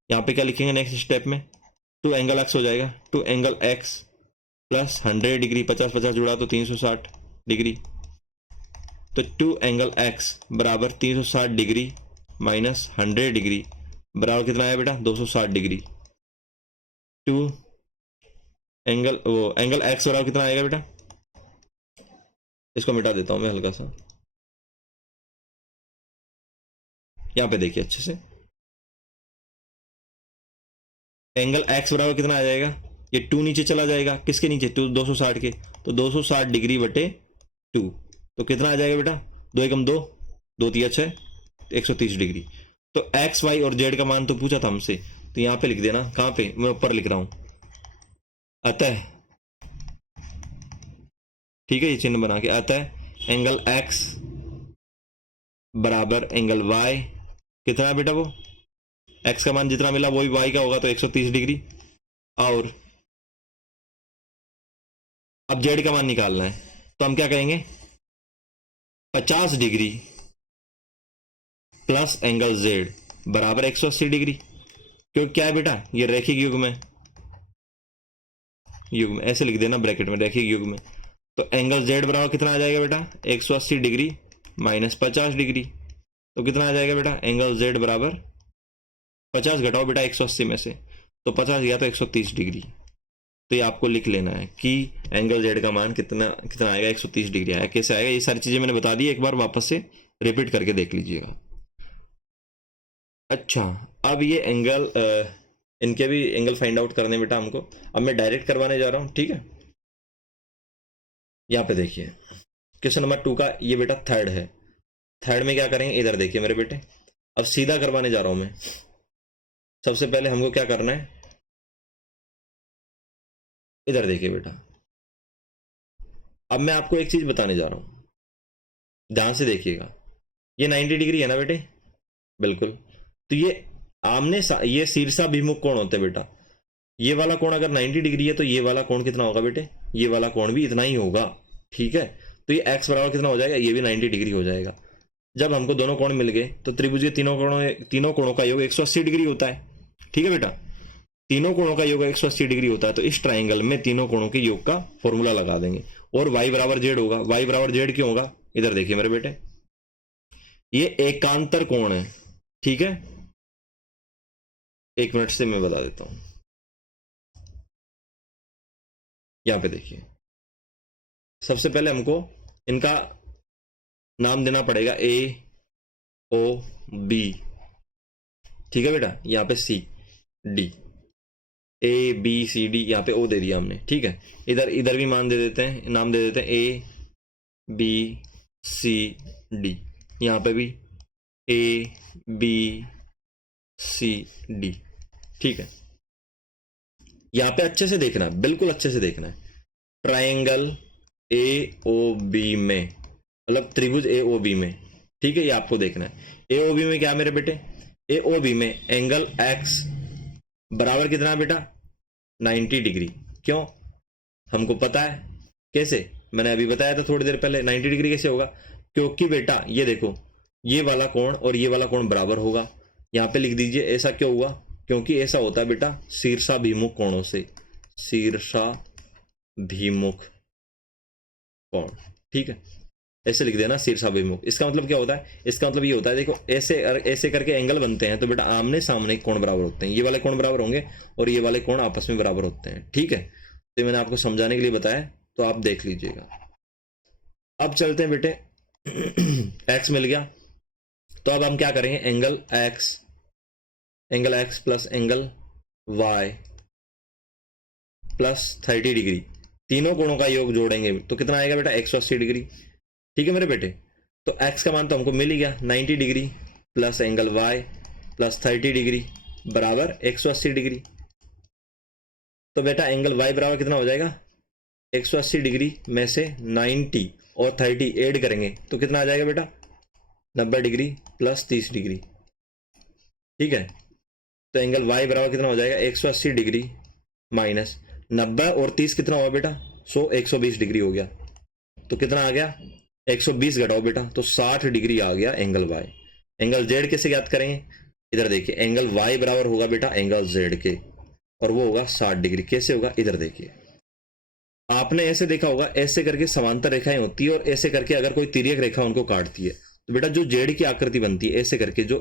यहाँ पे क्या लिखेंगे नेक्स्ट स्टेप में, टू एंगल एक्स हो जाएगा, two angle X plus 100 degree, 50 जुड़ा तो 360 डिग्री, तो टू एंगल एक्स बराबर 360 डिग्री माइनस 100 डिग्री बराबर कितना है बेटा 260 डिग्री, टू एंगल एक्स बराबर कितना आएगा बेटा, इसको मिटा देता हूं मैं हल्का सा, यहां पे देखिए अच्छे से, एंगल एक्स बराबर कितना आ जाएगा, ये 2 नीचे चला जाएगा, किसके नीचे, 260 के, तो 260 डिग्री बटे 2, तो कितना आ जाएगा बेटा, 2 एकम 2, 2 तिया 6, 130 डिग्री। तो एक्स वाई और जेड का मान तो पूछा था हमसे, तो यहां पे लिख देना, कहां पे, मैं ऊपर लिख रहा हूं, अतः, ठीक है, ये चिन्ह बना के, अतः एंगल एक्स बराबर एंगल वाई, कितना है बेटा, वो एक्स का मान जितना मिला वही वाई का होगा, तो 130 डिग्री, और अब जेड का मान निकालना है, तो हम क्या करेंगे, 50 डिग्री प्लस एंगल जेड बराबर 180 डिग्री, क्योंकि क्या है बेटा ये रैखिक युग्म है, युग्म ऐसे लिख देना ब्रैकेट में, रैखिक युग्म में, तो एंगल जेड बराबर कितना आ जाएगा बेटा 180 डिग्री माइनस 50 डिग्री, तो कितना आ जाएगा बेटा, एंगल जेड बराबर 50 घटाओ बेटा 180 में से, तो 50 गया तो 130 डिग्री, तो ये आपको लिख लेना है कि एंगल जेड का मान कितना कितना आएगा, 130 डिग्री आएगा। कैसे आएगा, ये सारी चीजें मैंने बता दी, एक बार वापस से रिपीट करके देख लीजिएगा। अच्छा, अब ये एंगल इनके भी एंगल फाइंड आउट करने बेटा हमको, अब मैं डायरेक्ट करवाने जा रहा हूं, ठीक है। यहाँ पे देखिए क्वेश्चन नंबर 2 का ये बेटा थर्ड है, थर्ड में क्या करेंगे, इधर देखिए मेरे बेटे, अब सीधा करवाने जा रहा हूं मैं। सबसे पहले हमको क्या करना है, इधर देखिए बेटा, अब मैं आपको एक चीज बताने जा रहा हूं, ध्यान से देखिएगा, ये 90 डिग्री है ना बेटे, बिल्कुल, तो ये ये शीर्षाभिमुख कोण होते हैं बेटा, ये वाला कोण अगर 90 डिग्री है तो ये वाला कोण कितना होगा बेटे, ये वाला कोण भी इतना ही होगा, ठीक है। तो ये x बराबर कितना हो जाएगा, ये भी 90 डिग्री हो जाएगा। जब हमको दोनों कोण मिल गए तो त्रिभुज के तीनों कोणों का योग 180 डिग्री होता है, ठीक है बेटा, तीनों कोणों का योग 180 डिग्री होता है, तो इस ट्राइंगल में तीनों कोणों के योग का फॉर्मूला लगा देंगे, और y बराबर जेड होगा, y बराबर जेड क्यों होगा, इधर देखिए मेरे बेटे, ये एकांतर कोण है, ठीक है, 1 मिनट से मैं बता देता हूं, यहां पे देखिए, सबसे पहले हमको इनका नाम देना पड़ेगा ए ओ बी, ठीक है बेटा, यहां पे C D, A B C D, यहां पे ओ दे दिया हमने, ठीक है। इधर इधर भी मान दे देते हैं, नाम दे देते हैं ए बी सी डी, यहां पे भी ए बी सी डी, ठीक है। यहां पे अच्छे से देखना है, बिल्कुल अच्छे से देखना है, ट्राइंगल ए ओ बी में, मतलब त्रिभुज ए ओ बी में, ठीक है, ये आपको देखना है। ए ओ बी में क्या मेरे बेटे, ए ओ बी में एंगल एक्स बराबर कितना बेटा 90 डिग्री। क्यों? हमको पता है कैसे, मैंने अभी बताया था थोड़ी देर पहले 90 डिग्री कैसे होगा, क्योंकि बेटा ये देखो ये वाला कोण और ये वाला कोण बराबर होगा। यहाँ पे लिख दीजिए ऐसा क्यों हुआ, क्योंकि ऐसा होता है बेटा शीर्षाभिमुख कोणों से, शीर्षाभिमुख कोण, ठीक है, ऐसे लिख देना शीर्षाभिमुख। इसका मतलब क्या होता है, इसका मतलब ये होता है देखो ऐसे ऐसे करके एंगल बनते हैं तो बेटा आमने सामने कोण बराबर होते हैं, ये वाले कोण बराबर होंगे और ये वाले कोण आपस में बराबर होते हैं, ठीक है। तो मैंने आपको समझाने के लिए बताया, तो आप देख लीजिएगा। अब चलते हैं बेटे x मिल गया, तो अब हम क्या करेंगे, angle x plus angle y plus 30 degree, तीनों कोणों का योग जोड़ेंगे तो कितना आएगा बेटा 180 डिग्री, ठीक है मेरे बेटे। तो x का मान तो हमको मिल ही गया 90 degree plus angle y plus 30 degree बराबर 180 डिग्री। तो बेटा एंगल y बराबर कितना हो जाएगा, 180 डिग्री में से 90 और 30 ऐड करेंगे तो कितना आ जाएगा बेटा 90 डिग्री प्लस 30 डिग्री, ठीक है। तो एंगल y बराबर कितना हो जाएगा 180 डिग्री माइनस 90 और 30 कितना हुआ बेटा 100, 120 डिग्री हो गया। तो कितना आ गया 120 घटाओ बेटा तो 60 डिग्री आ गया एंगल y। एंगल z कैसे ज्ञात करेंगे, इधर देखिए एंगल y बराबर होगा बेटा एंगल z के और वो होगा 60 डिग्री। कैसे होगा, इधर देखिए, आपने ऐसे देखा होगा ऐसे करके समांतर रेखाएं होती है और ऐसे करके अगर कोई तिर्यक रेखा उनको काटती है तो बेटा जो जेड की आकृति बनती है ऐसे करके जो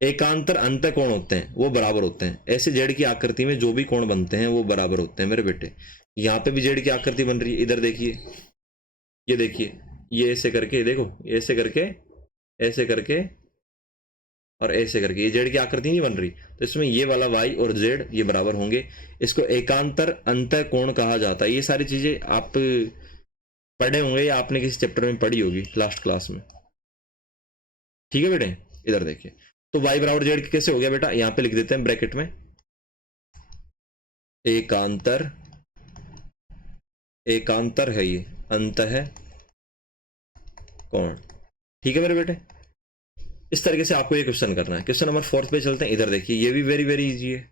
एकांतर अंत कोण होते हैं वो बराबर होते हैं। ऐसे जेड की आकृति में जो भी कोण बनते हैं वो बराबर होते हैं मेरे बेटे। यहाँ पे भी जेड की आकृति बन रही है, इधर देखिए, ये देखिए, ये ऐसे करके देखो, ऐसे करके, ऐसे करके और ऐसे करके, ये जेड की आकृति नहीं बन रही, तो इसमें ये वाला वाई और जेड ये बराबर होंगे। इसको एकांतर अंत कोण कहा जाता है। ये सारी चीजें आप पढ़े होंगे या आपने किसी चैप्टर में पढ़ी होगी लास्ट क्लास में, ठीक है बेटे। इधर देखिए, तो y बराबर जेड कैसे हो गया बेटा, यहां पे लिख देते हैं ब्रैकेट में एकांतर, एकांतर है ये अंत है कोण, ठीक है मेरे बेटे। इस तरीके से आपको ये क्वेश्चन करना है। क्वेश्चन नंबर 4 पे चलते हैं। इधर देखिए, ये भी वेरी वेरी इजी है।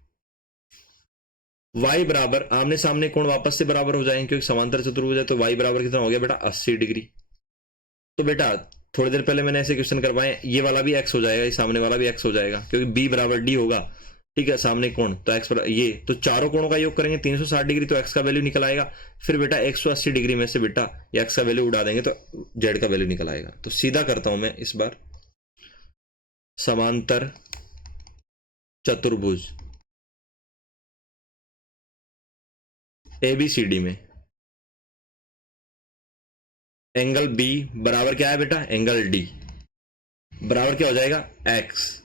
y बराबर आमने सामने कोण वापस से बराबर हो जाएंगे क्योंकि समांतर चतुर्भुज है, तो y बराबर कितना हो गया बेटा 80 डिग्री। तो बेटा थोड़ी देर पहले मैंने ऐसे क्वेश्चन करवाए, ये वाला भी x हो जाएगा, ये सामने वाला भी x हो जाएगा क्योंकि b बराबर d होगा, ठीक है, सामने कोण तो x बराबर ये, तो चारों कोणों का योग करेंगे 360 डिग्री तो x का वैल्यू निकल आएगा। फिर बेटा 180 डिग्री में से बेटा x का वैल्यू उड़ा देंगे तो z का वैल्यू निकल आएगा। तो सीधा करता हूं मैं इस बार, समांतर चतुर्भुज ABCD में एंगल B बराबर क्या है बेटा, एंगल D बराबर क्या हो जाएगा x,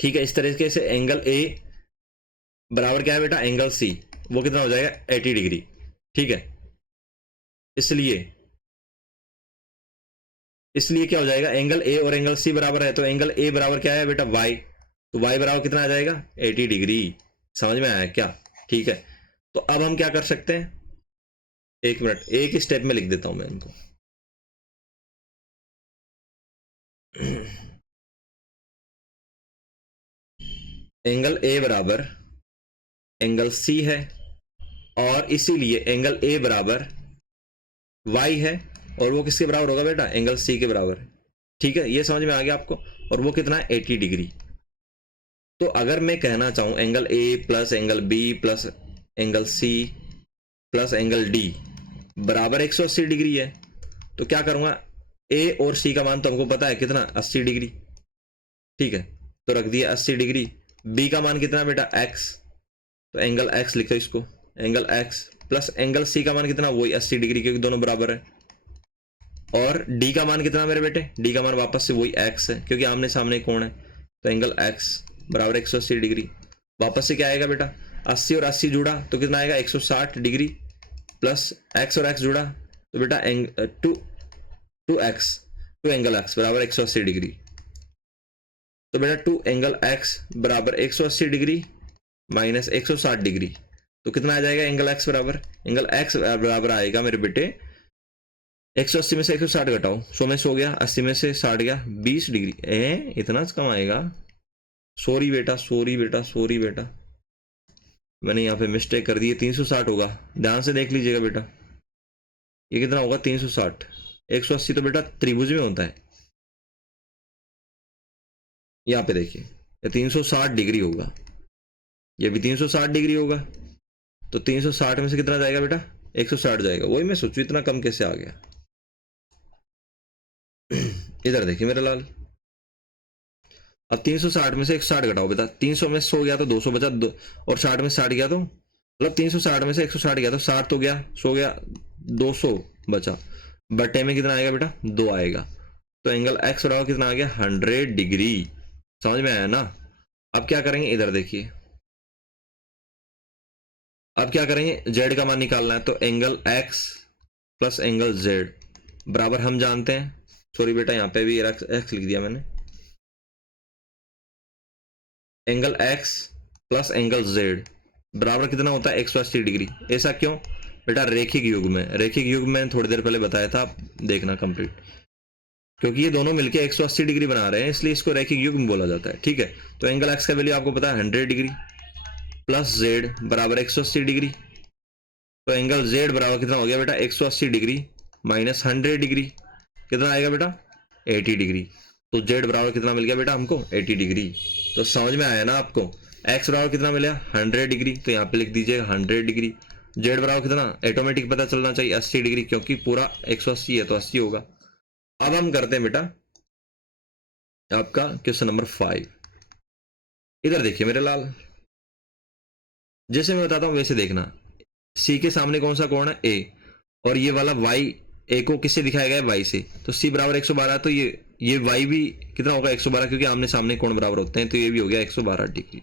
ठीक है। इस तरीके से एंगल A बराबर क्या है बेटा, एंगल C, वो कितना हो जाएगा 80 डिग्री, ठीक है। इसलिए क्या हो जाएगा, एंगल A और एंगल C बराबर है, तो एंगल A बराबर क्या है बेटा y, तो y बराबर कितना आ जाएगा 80 डिग्री। समझ में आया क्या, ठीक है। तो अब हम क्या कर सकते हैं, एक मिनट, एक ही स्टेप में लिख देता हूं मैं इनको। एंगल A बराबर एंगल C है और इसीलिए एंगल A बराबर y है और वो किसके बराबर होगा बेटा, एंगल C के बराबर, ठीक है। ये समझ में आ गया आपको, और वो कितना है 80 डिग्री। तो अगर मैं कहना चाहूं angle A plus angle B plus angle C plus angle D बराबर 180 डिग्री है, तो क्या करूंगा, A और C का मान तो हमको पता है कितना 80 डिग्री, ठीक है, तो रख दिया 80 डिग्री। B का मान कितना बेटा x, तो एंगल x लिखो इसको, angle x plus angle C का मान कितना, वही 80 डिग्री क्योंकि दोनों बराबर है। और D का मान कितना मेरे बेटे, D का मान वापस से वही x है क्योंकि आमने सामने कोण है, तो एंगल x बराबर 180 डिग्री। वापस से क्या आएगा बेटा, 80 और 80 जुड़ा तो कितना आएगा 160 डिग्री प्लस x और x जुड़ा तो बेटा 2 एंगल x बराबर 180 डिग्री। तो बेटा 2 एंगल x बराबर 180 डिग्री माइनस 160 डिग्री, तो कितना आ जाएगा एंगल x बराबर, एंगल x बराबर आएगा मेरे बेटे 180 में से 160 घटाओ, 100 में 100 गया, 80 में से 60 गया, 20 डिग्री। इतना कम आएगा, सॉरी बेटा, सॉरी बेटा, सॉरी बेटा, मैंने यहाँ पे मिस्टेक कर दी है, 360 होगा, ध्यान से देख लीजिएगा बेटा। ये कितना होगा 360, 180 तो बेटा त्रिभुज में होता है। यहाँ पे देखिए ये 360 डिग्री होगा, ये भी 360 डिग्री होगा, तो 360 में से कितना जाएगा बेटा 160 जाएगा। वही मैं सोचू इतना कम कैसे आ गया। इधर देखिए मेरे लाल, अब 360 में से 160 घटाओ बेटा, 300 में 100 गया तो 200 बचा, और 60 में 60 गया तो मतलब 360 में से 160 गया तो 60 तो गया, 100 गया, 200 बचा, बटे में कितना आएगा बेटा 2 आएगा। तो एंगल एक्स बराबर कितना आ गया 100 डिग्री। समझ में आया ना। अब क्या करेंगे, इधर देखिए, अब क्या करेंगे, जेड का मान निकालना है, तो angle X plus angle Z बराबर हम जानते हैं, सॉरी बेटा यहाँ पे भी एक्स लिख दिया मैंने, angle X plus angle Z बराबर कितना होता है 180 डिग्री। ऐसा क्यों बेटा, रेखिक युग में, रेखिक युग में थोड़ी देर पहले बताया था, आप देखना कंप्लीट, क्योंकि ये दोनों मिलके 180 डिग्री बना रहे हैं, इसलिए इसको रेखिक युग में बोला जाता है। ठीक है, तो एंगल एक्स का वैल्यू आपको पता है 100 डिग्री प्लस जेड बराबर 180 डिग्री, तो एंगल जेड बराबर कितना हो गया बेटा 180 डिग्री माइनस 100 डिग्री, कितना आएगा बेटा 80 डिग्री। तो जेड बराबर कितना मिल गया बेटा हमको 80 डिग्री। तो समझ में आया ना आपको, एक्स बराबर कितना मिला 100 डिग्री, तो यहाँ पे लिख दीजिए 100 डिग्री, जेड बराबर कितना ऑटोमेटिक पता चलना चाहिए 80 डिग्री, क्योंकि पूरा 180 है तो 80 होगा। अब हम करते हैं बेटा आपका क्वेश्चन नंबर 5। इधर देखिए मेरे लाल, जैसे मैं बताता हूं वैसे देखना, सी के सामने कौन सा कोण है ए, और ये वाला वाई, ए को किससे दिखाया गया है वाई से, तो सी बराबर 112, तो ये वाई भी कितना होगा 112, क्योंकि आमने सामने कोण बराबर होते हैं, तो ये भी हो गया 112 डिग्री।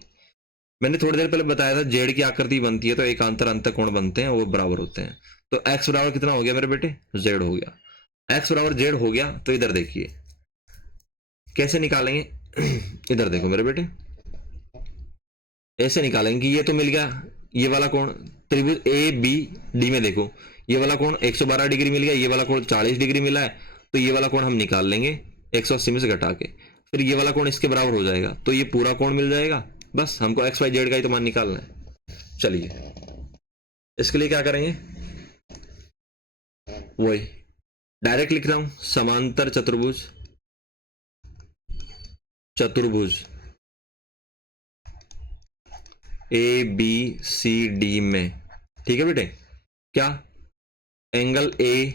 मैंने थोड़ी देर पहले बताया था जेड की आकृति बनती है तो एकांतर अंत कोण बनते हैं, वो बराबर होते हैं। तो एक्स बराबर कितना हो गया मेरे बेटे जेड हो गया, एक्स बराबर जेड हो गया। तो इधर देखिए कैसे निकालेंगे इधर देखो मेरे बेटे, ऐसे निकालेंगे कि ये तो मिल गया, ये वाला कोण त्रिभुज ए बी डी में देखो, ये वाला कोण 112 डिग्री मिल गया, ये वाला कोण 40 डिग्री मिला है, तो ये वाला कोण हम निकाल लेंगे 180 में से घटा के, फिर ये वाला कोण इसके बराबर हो जाएगा, तो ये पूरा कोण मिल जाएगा। बस हमको एक्स वाई जेड का ही तो मान निकालना है। चलिए इसके लिए क्या करेंगे, वही डायरेक्ट लिख रहा हूं, समांतर चतुर्भुज, चतुर्भुज ए बी सी डी में, ठीक है बेटे, क्या एंगल ए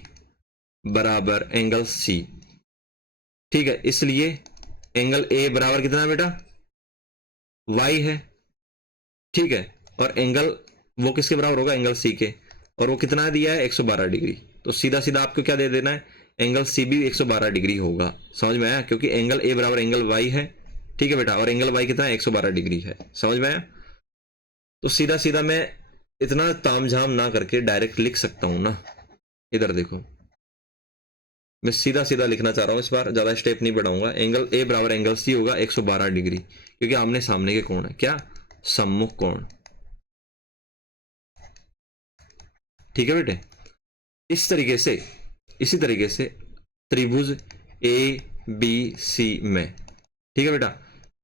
बराबर एंगल सी, ठीक है, इसलिए एंगल ए बराबर कितना बेटा वाई है, ठीक है, और एंगल वो किसके बराबर होगा एंगल सी के, और वो कितना दिया है 112 डिग्री, तो सीधा सीधा आपको क्या दे देना है एंगल सी भी 112 डिग्री होगा। समझ में आया, क्योंकि एंगल ए बराबर एंगल वाई है, ठीक है बेटा, और एंगल वाई कितना है 112 डिग्री है। समझ में आया, तो सीधा सीधा मैं इतना तामझाम ना करके डायरेक्ट लिख सकता हूं ना। इधर देखो मैं सीधा सीधा लिखना चाह रहा हूं, इस बार ज्यादा स्टेप नहीं बढ़ाऊंगा, एंगल ए बराबर एंगल सी होगा 112 डिग्री, क्योंकि आमने सामने के कोण है, क्या सम्मुख कोण, ठीक है बेटे। इस तरीके से, इसी तरीके से त्रिभुज ए बी सी में, ठीक है बेटा,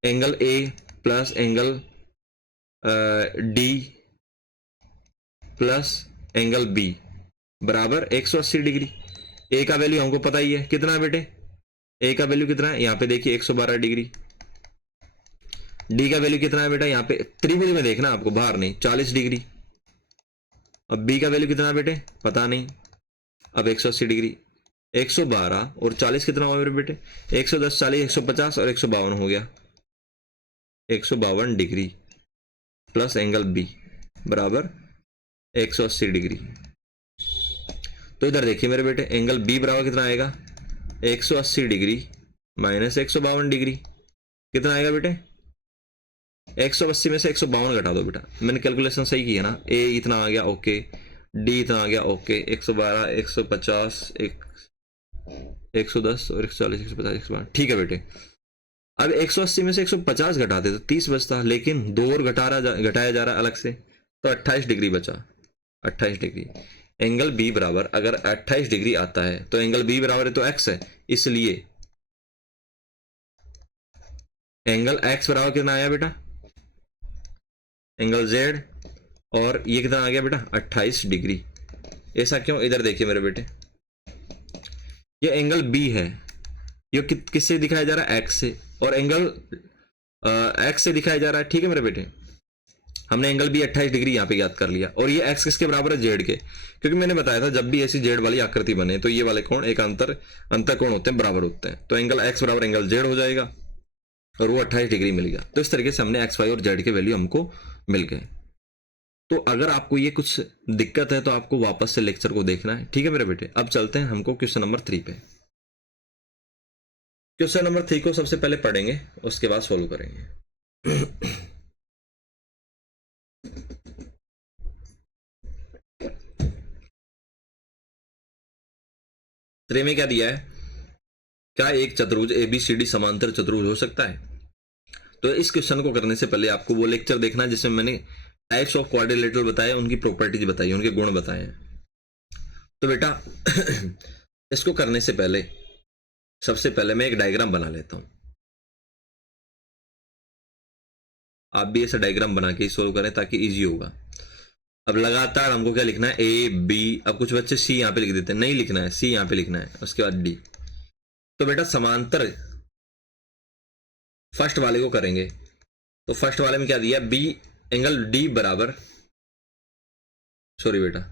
angle A plus angle D plus angle B बराबर 180 डिग्री। ए का वैल्यू हमको पता ही है कितना है बेटे, ए का वैल्यू कितना है यहाँ पे देखिए 112 डिग्री, डी का वैल्यू कितना है बेटा यहाँ पे त्रिभुज में देखना आपको, बाहर नहीं, 40 डिग्री। अब बी का वैल्यू कितना है बेटे पता नहीं, अब 180 डिग्री, 112 और 40 कितना हुआ मेरे बेटे 110, 40, 150 और 152 हो गया 152 डिग्री प्लस एंगल बी बराबर 180 डिग्री। तो इधर देखिए मेरे बेटे एंगल बी बराबर कितना आएगा 180 डिग्री माइनस 152 डिग्री, कितना आएगा बेटे 180 में से 152 घटा दो बेटा, मैंने कैलकुलेशन सही की है ना, ए इतना आ गया ओके, डी इतना आ गया ओके, 112 150 110 और 140 150 152, ठीक है बेटे। अब 180 में से 150 घटाते तो 30 बचता, लेकिन 2 और घटाया जा रहा है अलग से, तो 28 डिग्री बचा, 28 डिग्री। एंगल बी बराबर अगर 28 डिग्री आता है तो एंगल बी बराबर है तो एक्स है, इसलिए एंगल एक्स बराबर कितना आया बेटा एंगल जेड और ये कितना आ गया बेटा 28 डिग्री। ऐसा क्यों? इधर देखिए मेरे बेटे, ये एंगल बी है, ये किससे दिखाया जा रहा है? एक्स से, और एंगल एक्स से दिखाया जा रहा है। ठीक है मेरे बेटे, हमने एंगल बी 28 डिग्री यहाँ पे ज्ञात कर लिया, और ये एक्स किसके बराबर है? जेड के, क्योंकि मैंने बताया था जब भी ऐसी जेड वाली आकृति बने तो ये वाले कोण एक अंतर कोण होते हैं, बराबर होते हैं, तो एंगल एक्स बराबर एंगल जेड हो जाएगा और वो 28 डिग्री मिल गया। तो इस तरीके से हमने एक्स वाई और जेड के वैल्यू हमको मिल गए। तो अगर आपको ये कुछ दिक्कत है तो आपको वापस से लेक्चर को देखना है। ठीक है मेरे बेटे, अब चलते हैं हमको क्वेश्चन नंबर 3 पे। क्वेश्चन नंबर 3 को सबसे पहले पढ़ेंगे, उसके बाद सोल्व करेंगे। त्रे में क्या दिया है? क्या एक चतुर्भुज एबीसीडी समांतर चतुर्भुज हो सकता है? तो इस क्वेश्चन को करने से पहले आपको वो लेक्चर देखना है जिसमें मैंने टाइप्स ऑफ क्वाड्रिलेटरल बताए, उनकी प्रॉपर्टीज बताई, उनके गुण बताए हैं। तो बेटा इसको करने से पहले सबसे पहले मैं एक डायग्राम बना लेता हूं। आप भी ऐसा डायग्राम बना के सोल्व करें ताकि इजी होगा। अब लगातार हमको क्या लिखना है? ए बी, अब कुछ बच्चे सी यहां पे लिख देते हैं, नहीं लिखना है, सी यहां पे लिखना है, उसके बाद डी। तो बेटा समांतर फर्स्ट वाले को करेंगे, तो फर्स्ट वाले में क्या दिया? बी एंगल डी बराबर, सॉरी बेटा,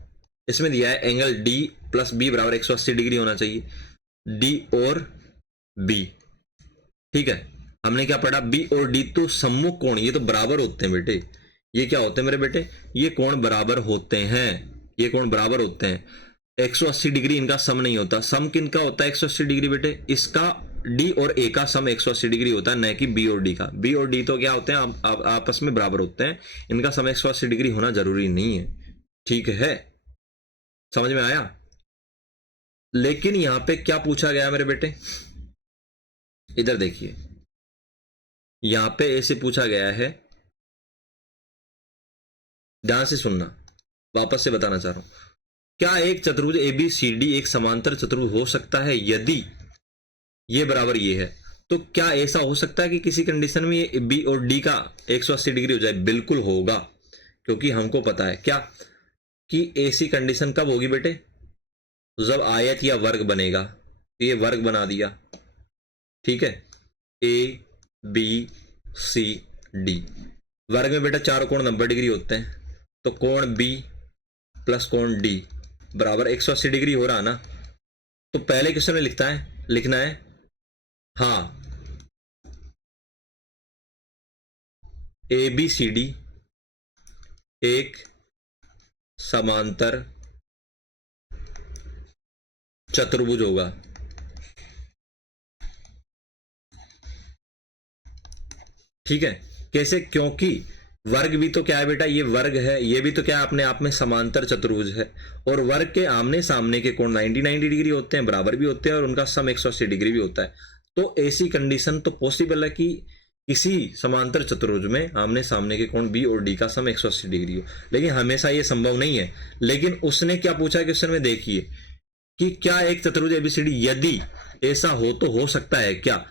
इसमें दिया है एंगल डी प्लस बी बराबर 180 डिग्री होना चाहिए, डी और बी। ठीक है, हमने क्या पढ़ा? बी और डी तो सम्मुख कोण, ये तो बराबर होते हैं बेटे। ये क्या होते हैं मेरे बेटे? ये कोण बराबर होते हैं, ये कोण बराबर होते हैं। 180 डिग्री इनका सम नहीं होता। सम किनका होता है 180 डिग्री बेटे? इसका डी और ए का सम 180 डिग्री होता है, न कि बी और डी का। बी और डी तो क्या होते हैं? आपस में बराबर होते हैं, इनका सम 180 डिग्री होना जरूरी नहीं है। ठीक है, समझ में आया? लेकिन यहां पे क्या पूछा गया मेरे बेटे? इधर देखिए, यहां पे ऐसे पूछा गया है, ध्यान से सुनना, वापस से बताना चाह रहा हूं। क्या एक चतुर्भुज एबीसीडी एक समांतर चतुर्भुज हो सकता है यदि ये बराबर ये है? तो क्या ऐसा हो सकता है कि किसी कंडीशन में ये बी और डी का 180 डिग्री हो जाए? बिल्कुल होगा, क्योंकि हमको पता है क्या कि ऐसी कंडीशन कब होगी बेटे? जब आयत या वर्ग बनेगा। ये वर्ग बना दिया, ठीक है, ए बी सी डी। वर्ग में बेटा चार कोण 90 डिग्री होते हैं, तो कोण बी प्लस कोण डी बराबर 180 डिग्री हो रहा ना। तो पहले क्वेश्चन में लिखना है हाँ, ए बी सी डी एक समांतर चतुर्भुज होगा। ठीक है, कैसे? क्योंकि वर्ग भी तो क्या है बेटा? ये वर्ग है, ये भी तो क्या है? अपने आप में समांतर चतुर्भुज है, और वर्ग के आमने सामने के कोण 90 डिग्री होते हैं, बराबर भी होते हैं, और उनका सम 180 डिग्री भी होता है। तो ऐसी कंडीशन तो पॉसिबल है कि किसी समांतर चतुर्भुज में आमने सामने के कोण बी और डी का सम 180 डिग्री हो, लेकिन हमेशा ये संभव नहीं है। लेकिन उसने क्या पूछा है क्वेश्चन में? देखिए कि क्या एक चतुर्भुज एबीसीडी, यदि ऐसा हो तो हो सकता है क्या?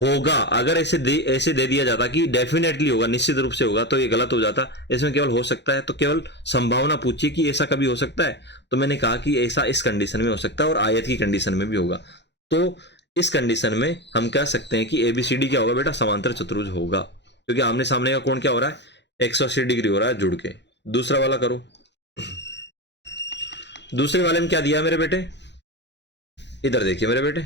होगा। अगर ऐसे दे दिया जाता कि डेफिनेटली होगा, निश्चित रूप से होगा, तो ये गलत हो जाता। इसमें केवल हो सकता है, तो केवल संभावना पूछिए कि ऐसा कभी हो सकता है। तो मैंने कहा कि ऐसा इस कंडीशन में हो सकता है, और आयत की कंडीशन में भी होगा। तो इस कंडीशन में हम कह सकते हैं कि एबीसीडी क्या होगा बेटा? समांतर चतुर्भुज होगा, क्योंकि आमने सामने का कोण क्या हो रहा है? 180 डिग्री हो रहा है जुड़ के। दूसरा वाला करो। दूसरे वाले में क्या दिया मेरे बेटे? इधर देखिए मेरे बेटे,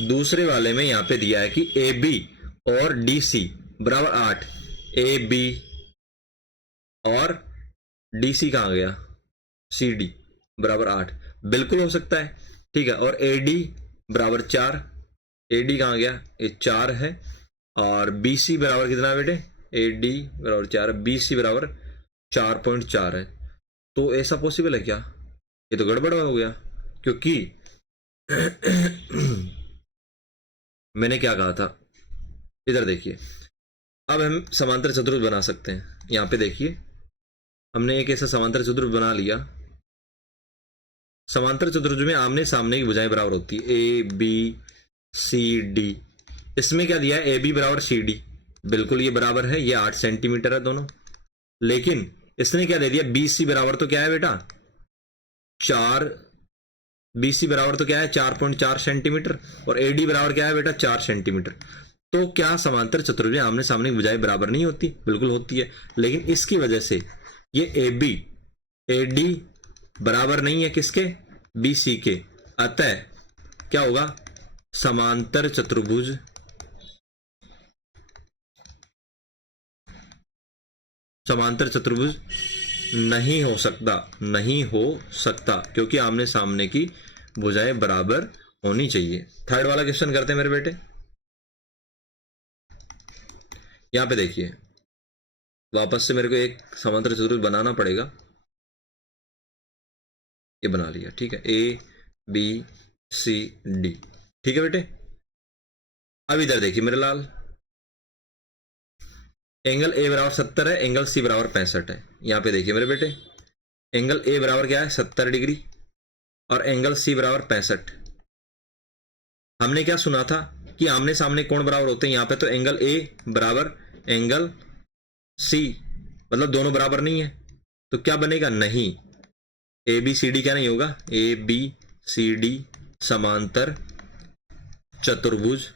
दूसरे वाले में यहां पे दिया है कि ए बी और डी सी बराबर 8। ए बी और डी सी कहां गया? सी डी बराबर 8। बिल्कुल हो सकता है, ठीक है। और ए डी बराबर 4। ए डी कहां गया? ये 4 है। और बी सी बराबर कितना बेटे? ए डी बराबर 4, बी सी बराबर 4.4 है। तो ऐसा पॉसिबल है क्या? ये तो गड़बड़ हो गया, क्योंकि मैंने क्या कहा था? इधर देखिए, अब हम समांतर चतुर्भुज बना सकते हैं। यहां पे देखिए, हमने एक ऐसा समांतर चतुर्भुज बना लिया। समांतर चतुर्भुज में आमने सामने की भुजाएं बराबर होती है, ए बी सी डी। इसमें क्या दिया है? ए बी बराबर सी डी, बिल्कुल ये बराबर है, ये 8 सेंटीमीटर है दोनों। लेकिन इसने क्या दे दिया, BC बराबर तो क्या है बेटा 4, BC बराबर तो क्या है 4.4 सेंटीमीटर, और AD बराबर क्या है बेटा 4 सेंटीमीटर। तो क्या समांतर चतुर्भुज में आमने सामने की भुजाएं बराबर नहीं होती? बिल्कुल होती है, लेकिन इसकी वजह से ये AB AD बराबर नहीं है किसके, BC के, अतः क्या होगा, समांतर चतुर्भुज नहीं हो सकता, नहीं हो सकता, क्योंकि आमने सामने की भुजाएं बराबर होनी चाहिए। थर्ड वाला क्वेश्चन करते हैं मेरे बेटे। यहां पे देखिए, वापस से मेरे को एक समांतर चतुर्भुज बनाना पड़ेगा। ये बना लिया, ठीक है, ABCD, ठीक है बेटे। अब इधर देखिए मेरे लाल, एंगल A बराबर 70 है, एंगल C बराबर 65 है। यहां पे देखिए मेरे बेटे, एंगल A बराबर क्या है 70 डिग्री और एंगल C बराबर 65। हमने क्या सुना था कि आमने सामने कोण बराबर होते हैं। यहां पे तो एंगल A बराबर एंगल C, मतलब दोनों बराबर नहीं है, तो क्या बनेगा, नहीं, ABCD क्या नहीं होगा, ABCD समांतर चतुर्भुज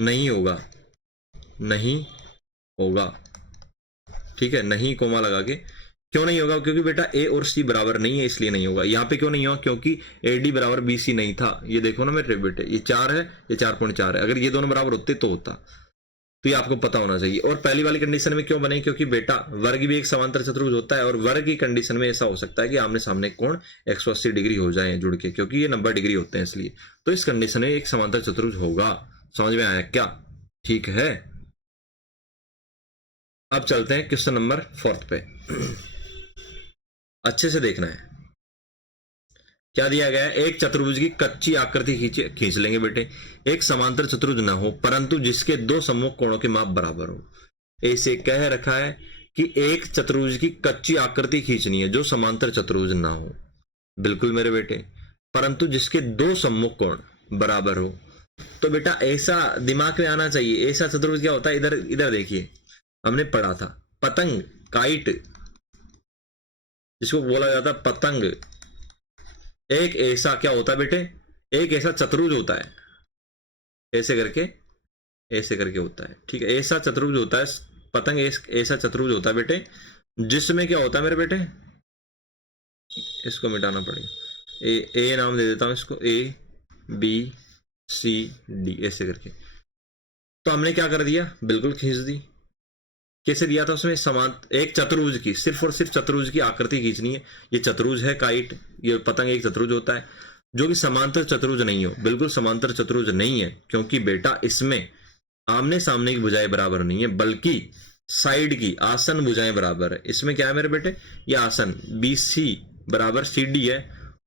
नहीं होगा, नहीं होगा, ठीक है, नहीं कोमा लगा के। क्यों नहीं होगा, क्योंकि बेटा A और C बराबर नहीं है, इसलिए नहीं होगा। यहां पे क्यों नहीं होगा, क्योंकि AD बराबर BC नहीं था। ये देखो ना मेरे बेटे, ये 4 है, ये 4.4 है, अगर ये दोनों बराबर होते तो होता। तो ये आपको पता होना चाहिए। और पहली वाली कंडीशन में क्यों बने, क्योंकि बेटा वर्ग भी एक समांतर चतुर्भुज होता है, और वर्ग की कंडीशन में ऐसा हो सकता है कि आमने सामने कोण 180 डिग्री हो जाए जुड़ के, क्योंकि ये 90 डिग्री होते हैं, इसलिए तो इस कंडीशन में एक समांतर चतुर्भुज होगा। समझ में आया क्या? ठीक है, अब चलते हैं क्वेश्चन नंबर 4 पे। अच्छे से देखना है क्या दिया गया है। एक चतुर्भुज की कच्ची आकृति खींच लेंगे बेटे। एक समांतर चतुर्भुज न हो परंतु जिसके दो सम्मुख कोणों के माप बराबर हो। ऐसे कह रखा है कि एक चतुर्भुज की कच्ची आकृति खींचनी है जो समांतर चतुर्भुज ना हो, बिल्कुल मेरे बेटे, परंतु जिसके दो सम्मुख कोण बराबर हो। तो बेटा ऐसा दिमाग में आना चाहिए, ऐसा चतुर्भुज क्या होता है, इधर इधर देखिए, हमने पढ़ा था पतंग, काइट जिसको बोला जाता है पतंग, एक ऐसा क्या होता है बेटे, एक ऐसा चतुर्भुज होता है, ऐसे करके होता है, ठीक है, ऐसा चतुर्भुज होता है पतंग, ऐसा चतुर्भुज होता है बेटे, जिसमें क्या होता है मेरे बेटे, इसको मिटाना पड़ेगा, ए नाम दे देता हूं इसको, ABCD ऐसे करके। तो हमने क्या कर दिया, बिल्कुल खींच दी। कैसे दिया था उसमें, समान एक चतुर्भुज की, सिर्फ और सिर्फ चतुर्भुज की आकृति खींचनी है। ये चतुर्भुज है काइट, ये पतंग एक चतुर्भुज होता है जो कि समांतर चतुर्भुज नहीं हो, बिल्कुल समांतर चतुर्भुज नहीं है, क्योंकि बेटा इसमें आमने सामने की भुजाएं बराबर नहीं है, बल्कि साइड की आसन भुजाएं बराबर है। इसमें क्या है मेरे बेटे, ये आसन BC बराबर CD है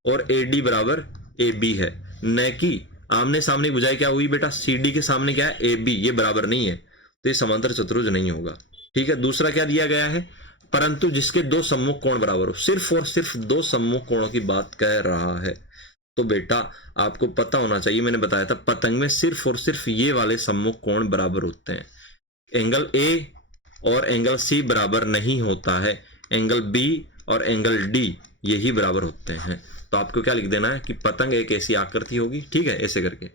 और AD बराबर AB है, न कि आमने सामने भुजाएं क्या हुई बेटा, CD के सामने क्या है AB, ये बराबर नहीं है, तो ये समांतर चतुर्भुज नहीं होगा। ठीक है, दूसरा क्या दिया गया है, परंतु जिसके दो सम्मुख कोण बराबर हो, सिर्फ और सिर्फ दो सम्मुख कोणों की बात कह रहा है। तो बेटा आपको पता होना चाहिए, मैंने बताया था पतंग में सिर्फ और सिर्फ ये वाले सम्मुख कोण बराबर होते हैं। एंगल A और एंगल C बराबर नहीं होता है, एंगल B और एंगल D यही बराबर होते हैं। तो आपको क्या लिख देना है कि पतंग एक ऐसी आकृति होगी, ठीक है, ऐसे करके।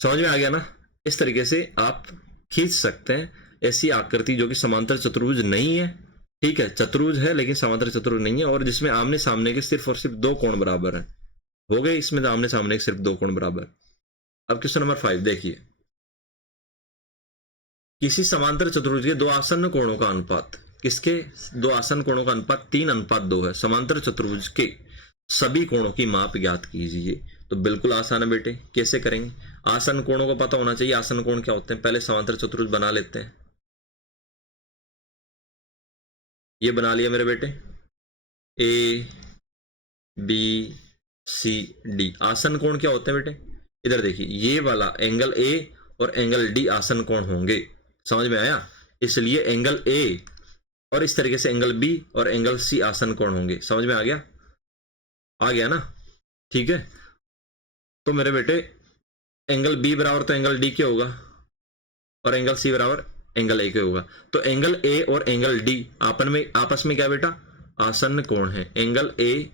समझ में आ गया ना? इस तरीके से आप खींच सकते हैं ऐसी आकृति जो कि समांतर चतुर्भुज नहीं है, ठीक है, चतुर्भुज है लेकिन समांतर चतुर्भुज नहीं है, और जिसमें आमने सामने के सिर्फ और सिर्फ दो कोण बराबर हैं। हो गए इसमें आमने सामने के सिर्फ दो कोण बराबर। अब क्वेश्चन नंबर 5 देखिए, किसी समांतर चतुर्भुज के दो आसन्न कोणों का अनुपात, किसके दो आसन्न कोणों का अनुपात 3:2 है, समांतर चतुर्भुज के सभी कोणों की माप ज्ञात कीजिए। तो बिल्कुल आसान है बेटे, कैसे करेंगे, आसन्न कोणों को पता होना चाहिए। आसन्न कोण क्या होते हैं, पहले समांतर चतुर्भुज बना लेते हैं। ये बना लिया मेरे बेटे, ABCD। आसन्न कोण क्या होते हैं बेटे, इधर देखिए, ये वाला एंगल A और एंगल D आसन्न कोण होंगे। समझ में आया? इसलिए एंगल A और इस तरीके से एंगल B और एंगल C आसन्न कोण होंगे। समझ में आ गया? आ गया ना? ठीक है, तो मेरे बेटे एंगल B बराबर तो एंगल D क्या होगा, और एंगल C बराबर एंगल ए के होगा। तो एंगल ए और एंगल डी आपस में क्या बेटा, आसन्न कोण है। एंगल ए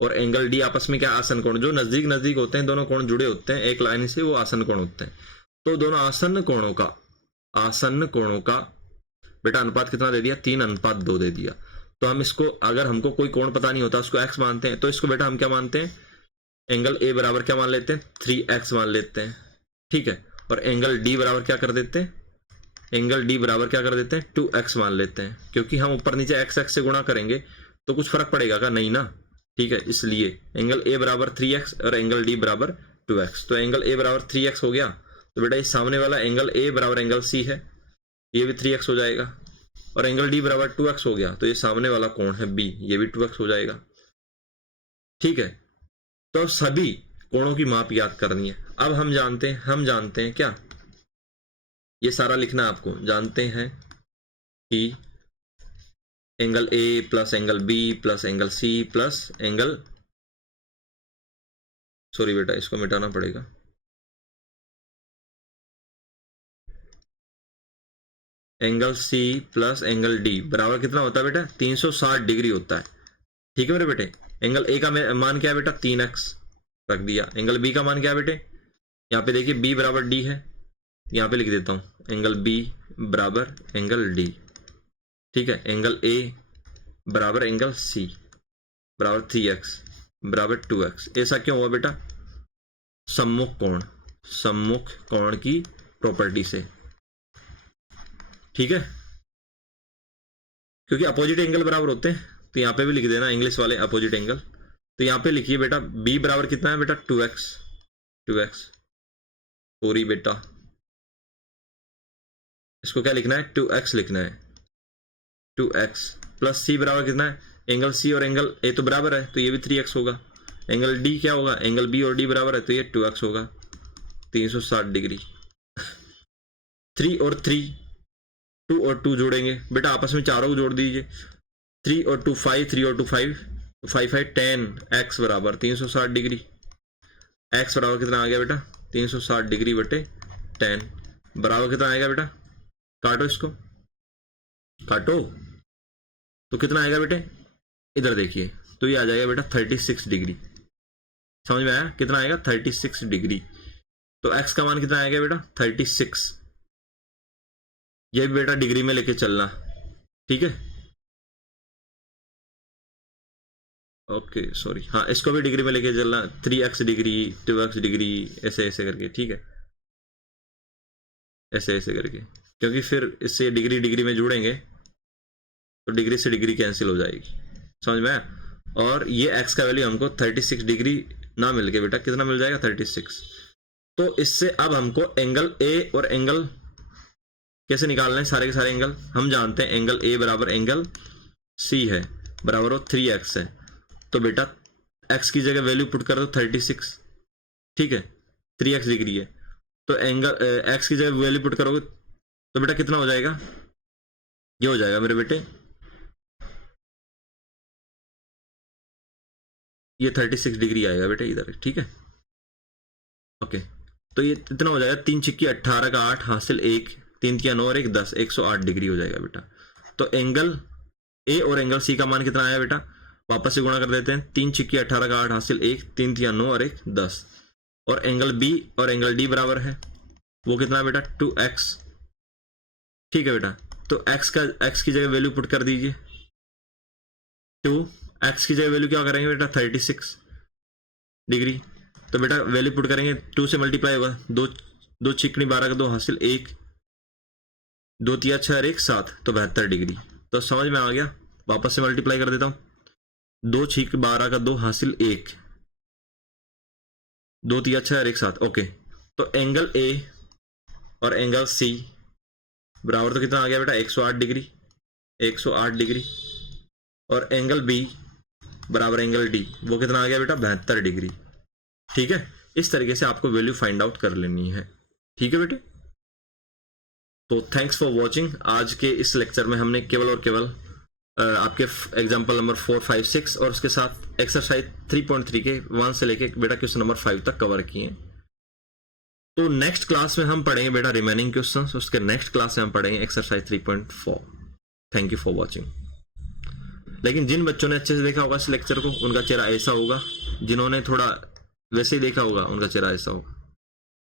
और एंगल डी आपस में क्या, आसन्न कोण। जो नजदीक नजदीक होते हैं दोनों कोण जुड़े होते हैं एक लाइन से, वो आसन्न कोण होते हैं। तो दोनों आसन्न कोणों का बेटा अनुपात कितना दे दिया, 3:2 दे दिया। तो हम इसको, अगर हमको कोई कोण पता नहीं होता उसको x मानते हैं, तो इसको बेटा हम क्या मानते हैं, एंगल ए बराबर क्या मान लेते हैं, 3x मान लेते हैं, ठीक है। और एंगल डी बराबर क्या कर देते हैं, एंगल डी बराबर क्या कर देते हैं, 2x मान लेते हैं। क्योंकि हम ऊपर नीचे x से गुणा करेंगे तो कुछ फर्क पड़ेगा क्या, नहीं ना, ठीक है। इसलिए एंगल ए बराबर 3x और एंगल डी बराबर 2x। तो एंगल ए बराबर 3x हो गया, तो बेटा ये सामने वाला एंगल ए बराबर एंगल सी है, ये भी 3x हो जाएगा। और एंगल डी बराबर 2x हो गया, तो ये सामने वाला कोण है बी, ये भी 2x हो जाएगा, ठीक है। तो अब सभी कोणों की माप याद करनी है। अब हम जानते हैं क्या, ये सारा लिखना है आपको। जानते हैं कि angle A plus angle B plus angle C plus angle, sorry बेटा इसको मिटाना पड़ेगा, angle C plus angle D बराबर कितना होता है बेटा, 360 डिग्री होता है, ठीक है मेरे बेटे। एंगल ए का मान क्या है बेटा, 3x रख दिया। एंगल बी का मान क्या है बेटे, यहाँ पे देखिए b बराबर d है, यहाँ पे लिख देता हूँ एंगल b बराबर एंगल d, ठीक है। एंगल a बराबर एंगल c बराबर 3x बराबर 2x। ऐसा क्यों हुआ बेटा, सम्मुख कोण की प्रॉपर्टी से, ठीक है। क्योंकि अपोजिट एंगल बराबर होते हैं, तो यहाँ पे भी लिख देना इंग्लिश वाले अपोजिट एंगल। तो यहाँ पे लिखिए बेटा b बराबर कितना है बेटा, 2x पूरी बेटा, इसको क्या लिखना है, 2x लिखना है, 2x प्लस c बराबर कितना है, एंगल c और एंगल a तो बराबर है, तो ये भी 3x होगा। एंगल d क्या होगा, एंगल b और d बराबर है, तो ये 2x होगा, 360 डिग्री। 3 और 3, 2 और 2 जोड़ेंगे बेटा, आपस में चारों को जोड़ दीजिए, 3 और 2 5, 3 और 2 5, 5 5 10, x बराबर 360 डिग्री। x बराबर कितना आ गया बेटा, 360 डिग्री बटे 10 बराबर कितना आएगा बेटा, काटो इसको, काटो, तो कितना आएगा बेटे, इधर देखिए, तो ये आ जाएगा बेटा 36 डिग्री। समझ में आया, कितना आएगा, 36 डिग्री। तो x का मान कितना आएगा बेटा, 36। ये भी बेटा डिग्री में लेके चलना, ठीक है। ओके सॉरी, हाँ इसको भी डिग्री में लेके चलना, 3x डिग्री 2x डिग्री ऐसे ऐसे करके, ठीक है, ऐसे ऐसे करके। क्योंकि फिर इससे डिग्री डिग्री में जुड़ेंगे तो डिग्री से डिग्री कैंसिल हो जाएगी, समझ में आया। और ये x का वैल्यू हमको 36 डिग्री ना मिल के बेटा कितना मिल जाएगा, 36। तो इससे अब हमको एंगल ए और एंगल कैसे निकालना है, सारे के सारे एंगल हम जानते हैं। एंगल ए बराबर एंगल सी है, बराबर वो 3x है। तो बेटा x की जगह वैल्यू पुट कर दो 36, ठीक है, 3x डिग्री है। तो एंगल x की जगह वैल्यू पुट करोगे तो बेटा कितना हो जाएगा, ये हो जाएगा मेरे बेटे, ये 36 डिग्री आएगा बेटे इधर, ठीक है। ओके, तो ये इतना हो जाएगा, 3 छिक्की 18 का 8 हासिल 1, 3 तिया 9 और 1 10, 108 डिग्री हो जाएगा बेटा। तो एंगल ए और एंगल सी का मान कितना आया बेटा, वापस से गुणा कर देते हैं, 3 छिक्की 18 का 8 हासिल 1, 3 तिया 9 और 1 10। और एंगल बी और एंगल डी बराबर है, वो कितना बेटा 2x, ठीक है बेटा। तो x की जगह वैल्यू पुट कर दीजिए 2, x की जगह वैल्यू क्या करेंगे बेटा 36 डिग्री। तो बेटा वैल्यू पुट करेंगे, 2 से मल्टीप्लाई होगा, 2 छिकनी 12 का 2 हासिल 1, 2 तिया 6 और 1 7, तो 72 डिग्री। तो समझ में आ गया, वापस से मल्टीप्लाई कर देता हूँ, 2 छिक 12 का 2 हासिल 1, 2 तिया 6 और 1 7। ओके, तो एंगल ए और एंगल सी बराबर तो कितना आ गया बेटा 108 डिग्री, 108 डिग्री। और एंगल बी बराबर एंगल डी, वो कितना आ गया बेटा 72 डिग्री, ठीक है। इस तरीके से आपको वैल्यू फाइंड आउट कर लेनी है, ठीक है बेटे। तो थैंक्स फॉर वॉचिंग। आज के इस लेक्चर में हमने केवल और केवल आपके एग्जाम्पल नंबर 4, 5, 6 और उसके साथ एक्सरसाइज 3.3 के 1 से लेके बेटा क्वेश्चन नंबर 5 तक कवर किए। तो नेक्स्ट क्लास में हम पढ़ेंगे बेटा रिमेनिंग क्वेश्चंस, उसके नेक्स्ट क्लास में हम पढ़ेंगे exercise 3.4। Thank you for watching. लेकिन जिन बच्चों ने अच्छे से देखा होगा इस लेक्चर को, उनका चेहरा ऐसा होगा, जिन्होंने थोड़ा वैसे ही देखा होगा उनका चेहरा ऐसा होगा।